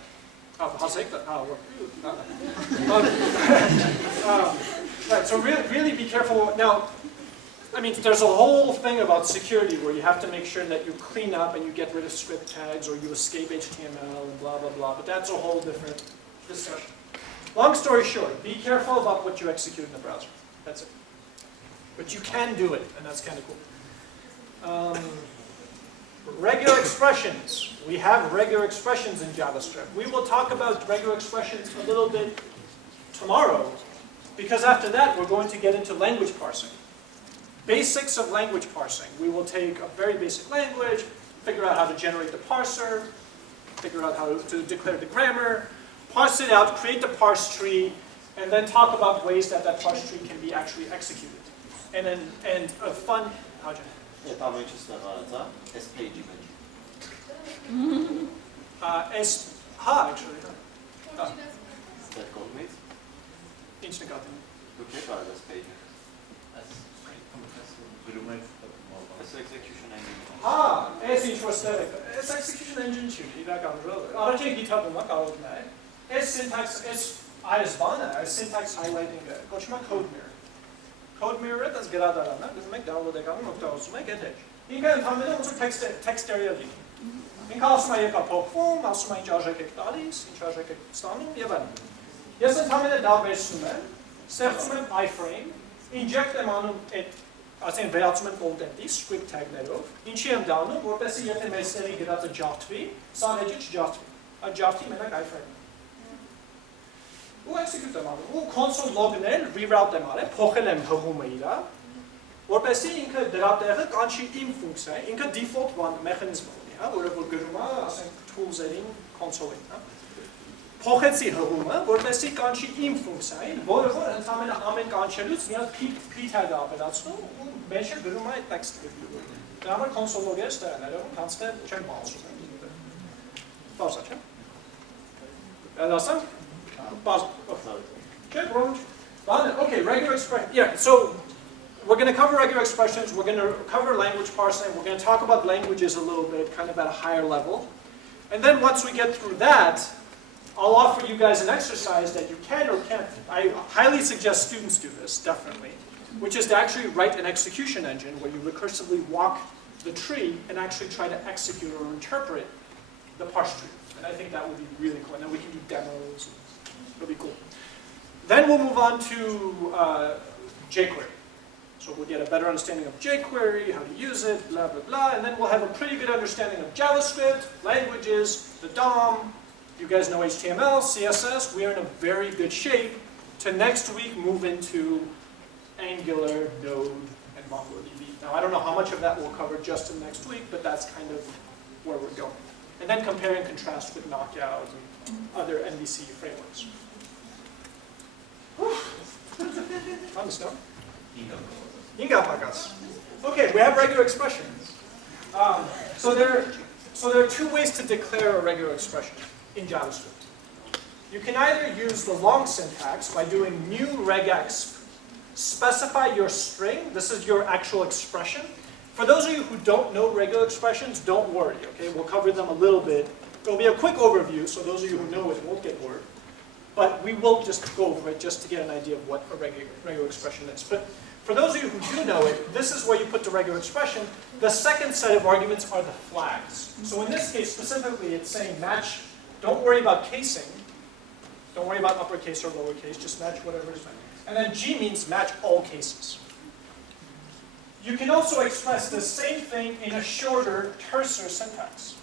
Right, so really be careful. Now, I mean, there's a whole thing about security where you have to make sure that you clean up and you get rid of script tags or you escape HTML and blah, blah, blah. But that's a whole different discussion. Long story short, be careful about what you execute in the browser. That's it. But you can do it, and that's kind of cool. Regular expressions. We have regular expressions in JavaScript. We will talk about regular expressions a little bit tomorrow, because after that we're going to get into language parsing. Basics of language parsing. We will take a very basic language, figure out how to generate the parser, figure out how to declare the grammar, parse it out, create the parse tree, and then talk about ways that that parse tree can be actually executed. And a fun... actually. Ինչ նկատում։ Դուք եք արել այս page-ը։ Այս execution engine։ Այս ինչ որ ստեղ է։ Այս execution engine չի, իրական ռոլ։ Առաջին գիտակում է կարող նայել։ Այս syntax, այս բանը, այս syntax highlighting-ը կոչվում է code mirror։ Code mirror-ը դες գրադարանն է, ուզում եք download եք անում, օգտագործում եք այդ edge։ Ինքը ընդհանրապես ոնց որ text area լինի։ Ինքը ասում է եկա փոխվում, ասում է ինչ արժեք եք տալիս, ինչ արժեք եք ստանում եւ այլն։ Ես ընդհանրապես դա վերցնում եմ, ստեղծում եմ iframe, inject եմ անում այդ, ասենք վերածում եմ content-ի script tag-ներով, ինչի եմ դա անում, որպեսզի եթե մեր ստերի գրածը ջարդվի, սա edge-ը չջարդվի։ Այդ ջարդի մենակ iframe։ Ու execute եմ անում, ու console log-ն էլ reroute եմ արել, փոխել եմ հղումը իրա, որպեսզի ինքը դրա տեղը կանչի իմ ֆունկցիա, ինքը default mechanism ունի, հա, որը որ գրում է, ասենք tools-երին, console-ին, հա։ Փոխեցի հղումը, որպեսզի կանչի իմ ֆունկցիային, որը որ ընդհանրապես ամեն կանչելուց մի հատ p tag-ը ավելացնում ու մեջը գրում է այդ տեքստը։ Դրա համար console log-ը ստեղ է ներողում, հանցնել չեմ բացում։ Բացա, չէ՞։ Ելասան։ Okay, okay, regular expression. Yeah, so we're going to cover regular expressions, we're going to cover language parsing, we're going to talk about languages a little bit, kind of at a higher level. And then once we get through that, I'll offer you guys an exercise that you can or can't. I highly suggest students do this, definitely, which is to actually write an execution engine where you recursively walk the tree and actually try to execute or interpret the parse tree. And I think that would be really cool. And then we can do demos. It'll be cool. Then we'll move on to jQuery. So we'll get a better understanding of jQuery, how to use it, blah, blah, blah. And then we'll have a pretty good understanding of JavaScript, languages, the DOM. You guys know HTML, CSS. We are in a very good shape to next week move into Angular, Node, and MongoDB. Now, I don't know how much of that we'll cover just in next week, but that's kind of where we're going. And then compare and contrast with Knockout and other MVC frameworks. Fun stuff. Okay, we have regular expressions. So there are two ways to declare a regular expression in JavaScript. You can either use the long syntax by doing new regex, specify your string. This is your actual expression. For those of you who don't know regular expressions, don't worry, okay? We'll cover them a little bit. It'll be a quick overview, so those of you who know it won't get bored. But we will just go over it just to get an idea of what a regular expression is. But for those of you who do know it, this is where you put the regular expression. The second set of arguments are the flags. So in this case, specifically, it's saying match. Don't worry about casing. Don't worry about uppercase or lowercase. Just match whatever is meant. And then G means match all cases. You can also express the same thing in a shorter, terser syntax,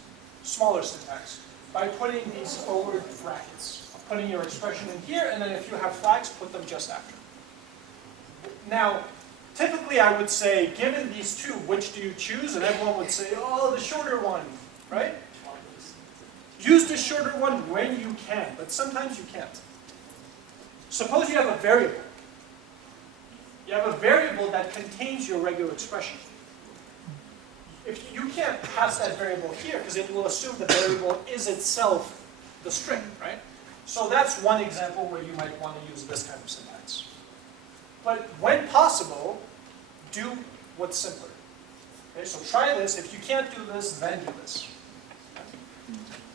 smaller syntax, by putting these forward brackets. Putting your expression in here, and then if you have flags, put them just after. Now, typically I would say, given these two, which do you choose? And everyone would say, oh, the shorter one, right? Use the shorter one when you can, but sometimes you can't. suppose you have a variable. You have a variable that contains your regular expression. If you can't pass that variable here, because it will assume the variable is itself the string, right? So that's one example where you might want to use this kind of syntax. But when possible, do what's simpler. Okay, so try this. If you can't do this, then do this.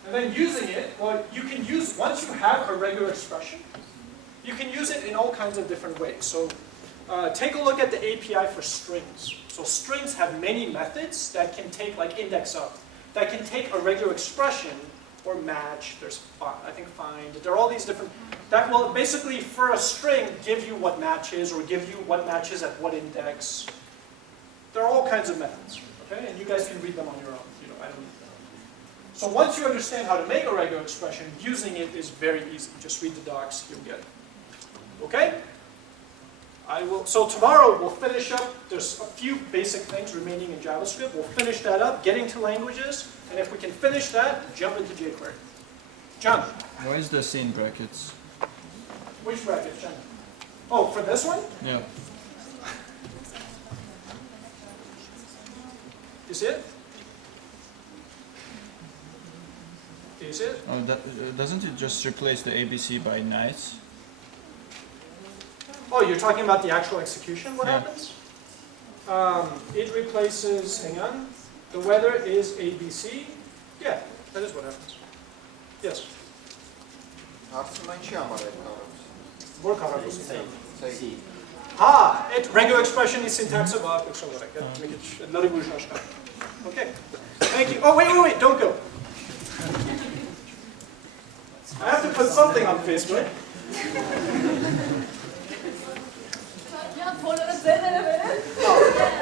And then using it, well, you can use, once you have a regular expression, you can use it in all kinds of different ways. So take a look at the API for strings. So strings have many methods that can take, like index up, that can take a regular expression or match. There's, I think, find. There are all these different, that will basically, for a string, give you what matches or give you what matches at what index. There are all kinds of methods, okay? And you guys can read them on your own. You know, I don't need them. So once you understand how to make a regular expression, using it is very easy. Just read the docs, you'll get it. Okay? So tomorrow we'll finish up. There's a few basic things remaining in JavaScript. We'll finish that up, getting to languages, and if we can finish that, jump into jQuery. John. Why is the C in brackets? Which brackets, John? Oh, for this one? Yeah. You see it? Do you see it? Oh, doesn't it just replace the ABC by nice? Oh, you're talking about the actual execution? What Yeah. happens? It replaces, hang on, the weather is ABC. Yeah, that is what happens. Yes. Regular expression is syntax of objects. Okay. Thank you. Oh, wait, don't go. I have to put something on Facebook.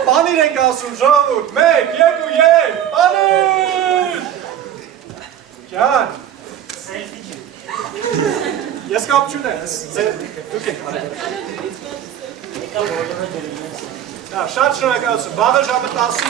Bani renk alsın Javut. Meg, yegu ye. Bani! Can. Yes, kapçu ne? Okay. Şart şuna kalsın. Bağda jamı talsın.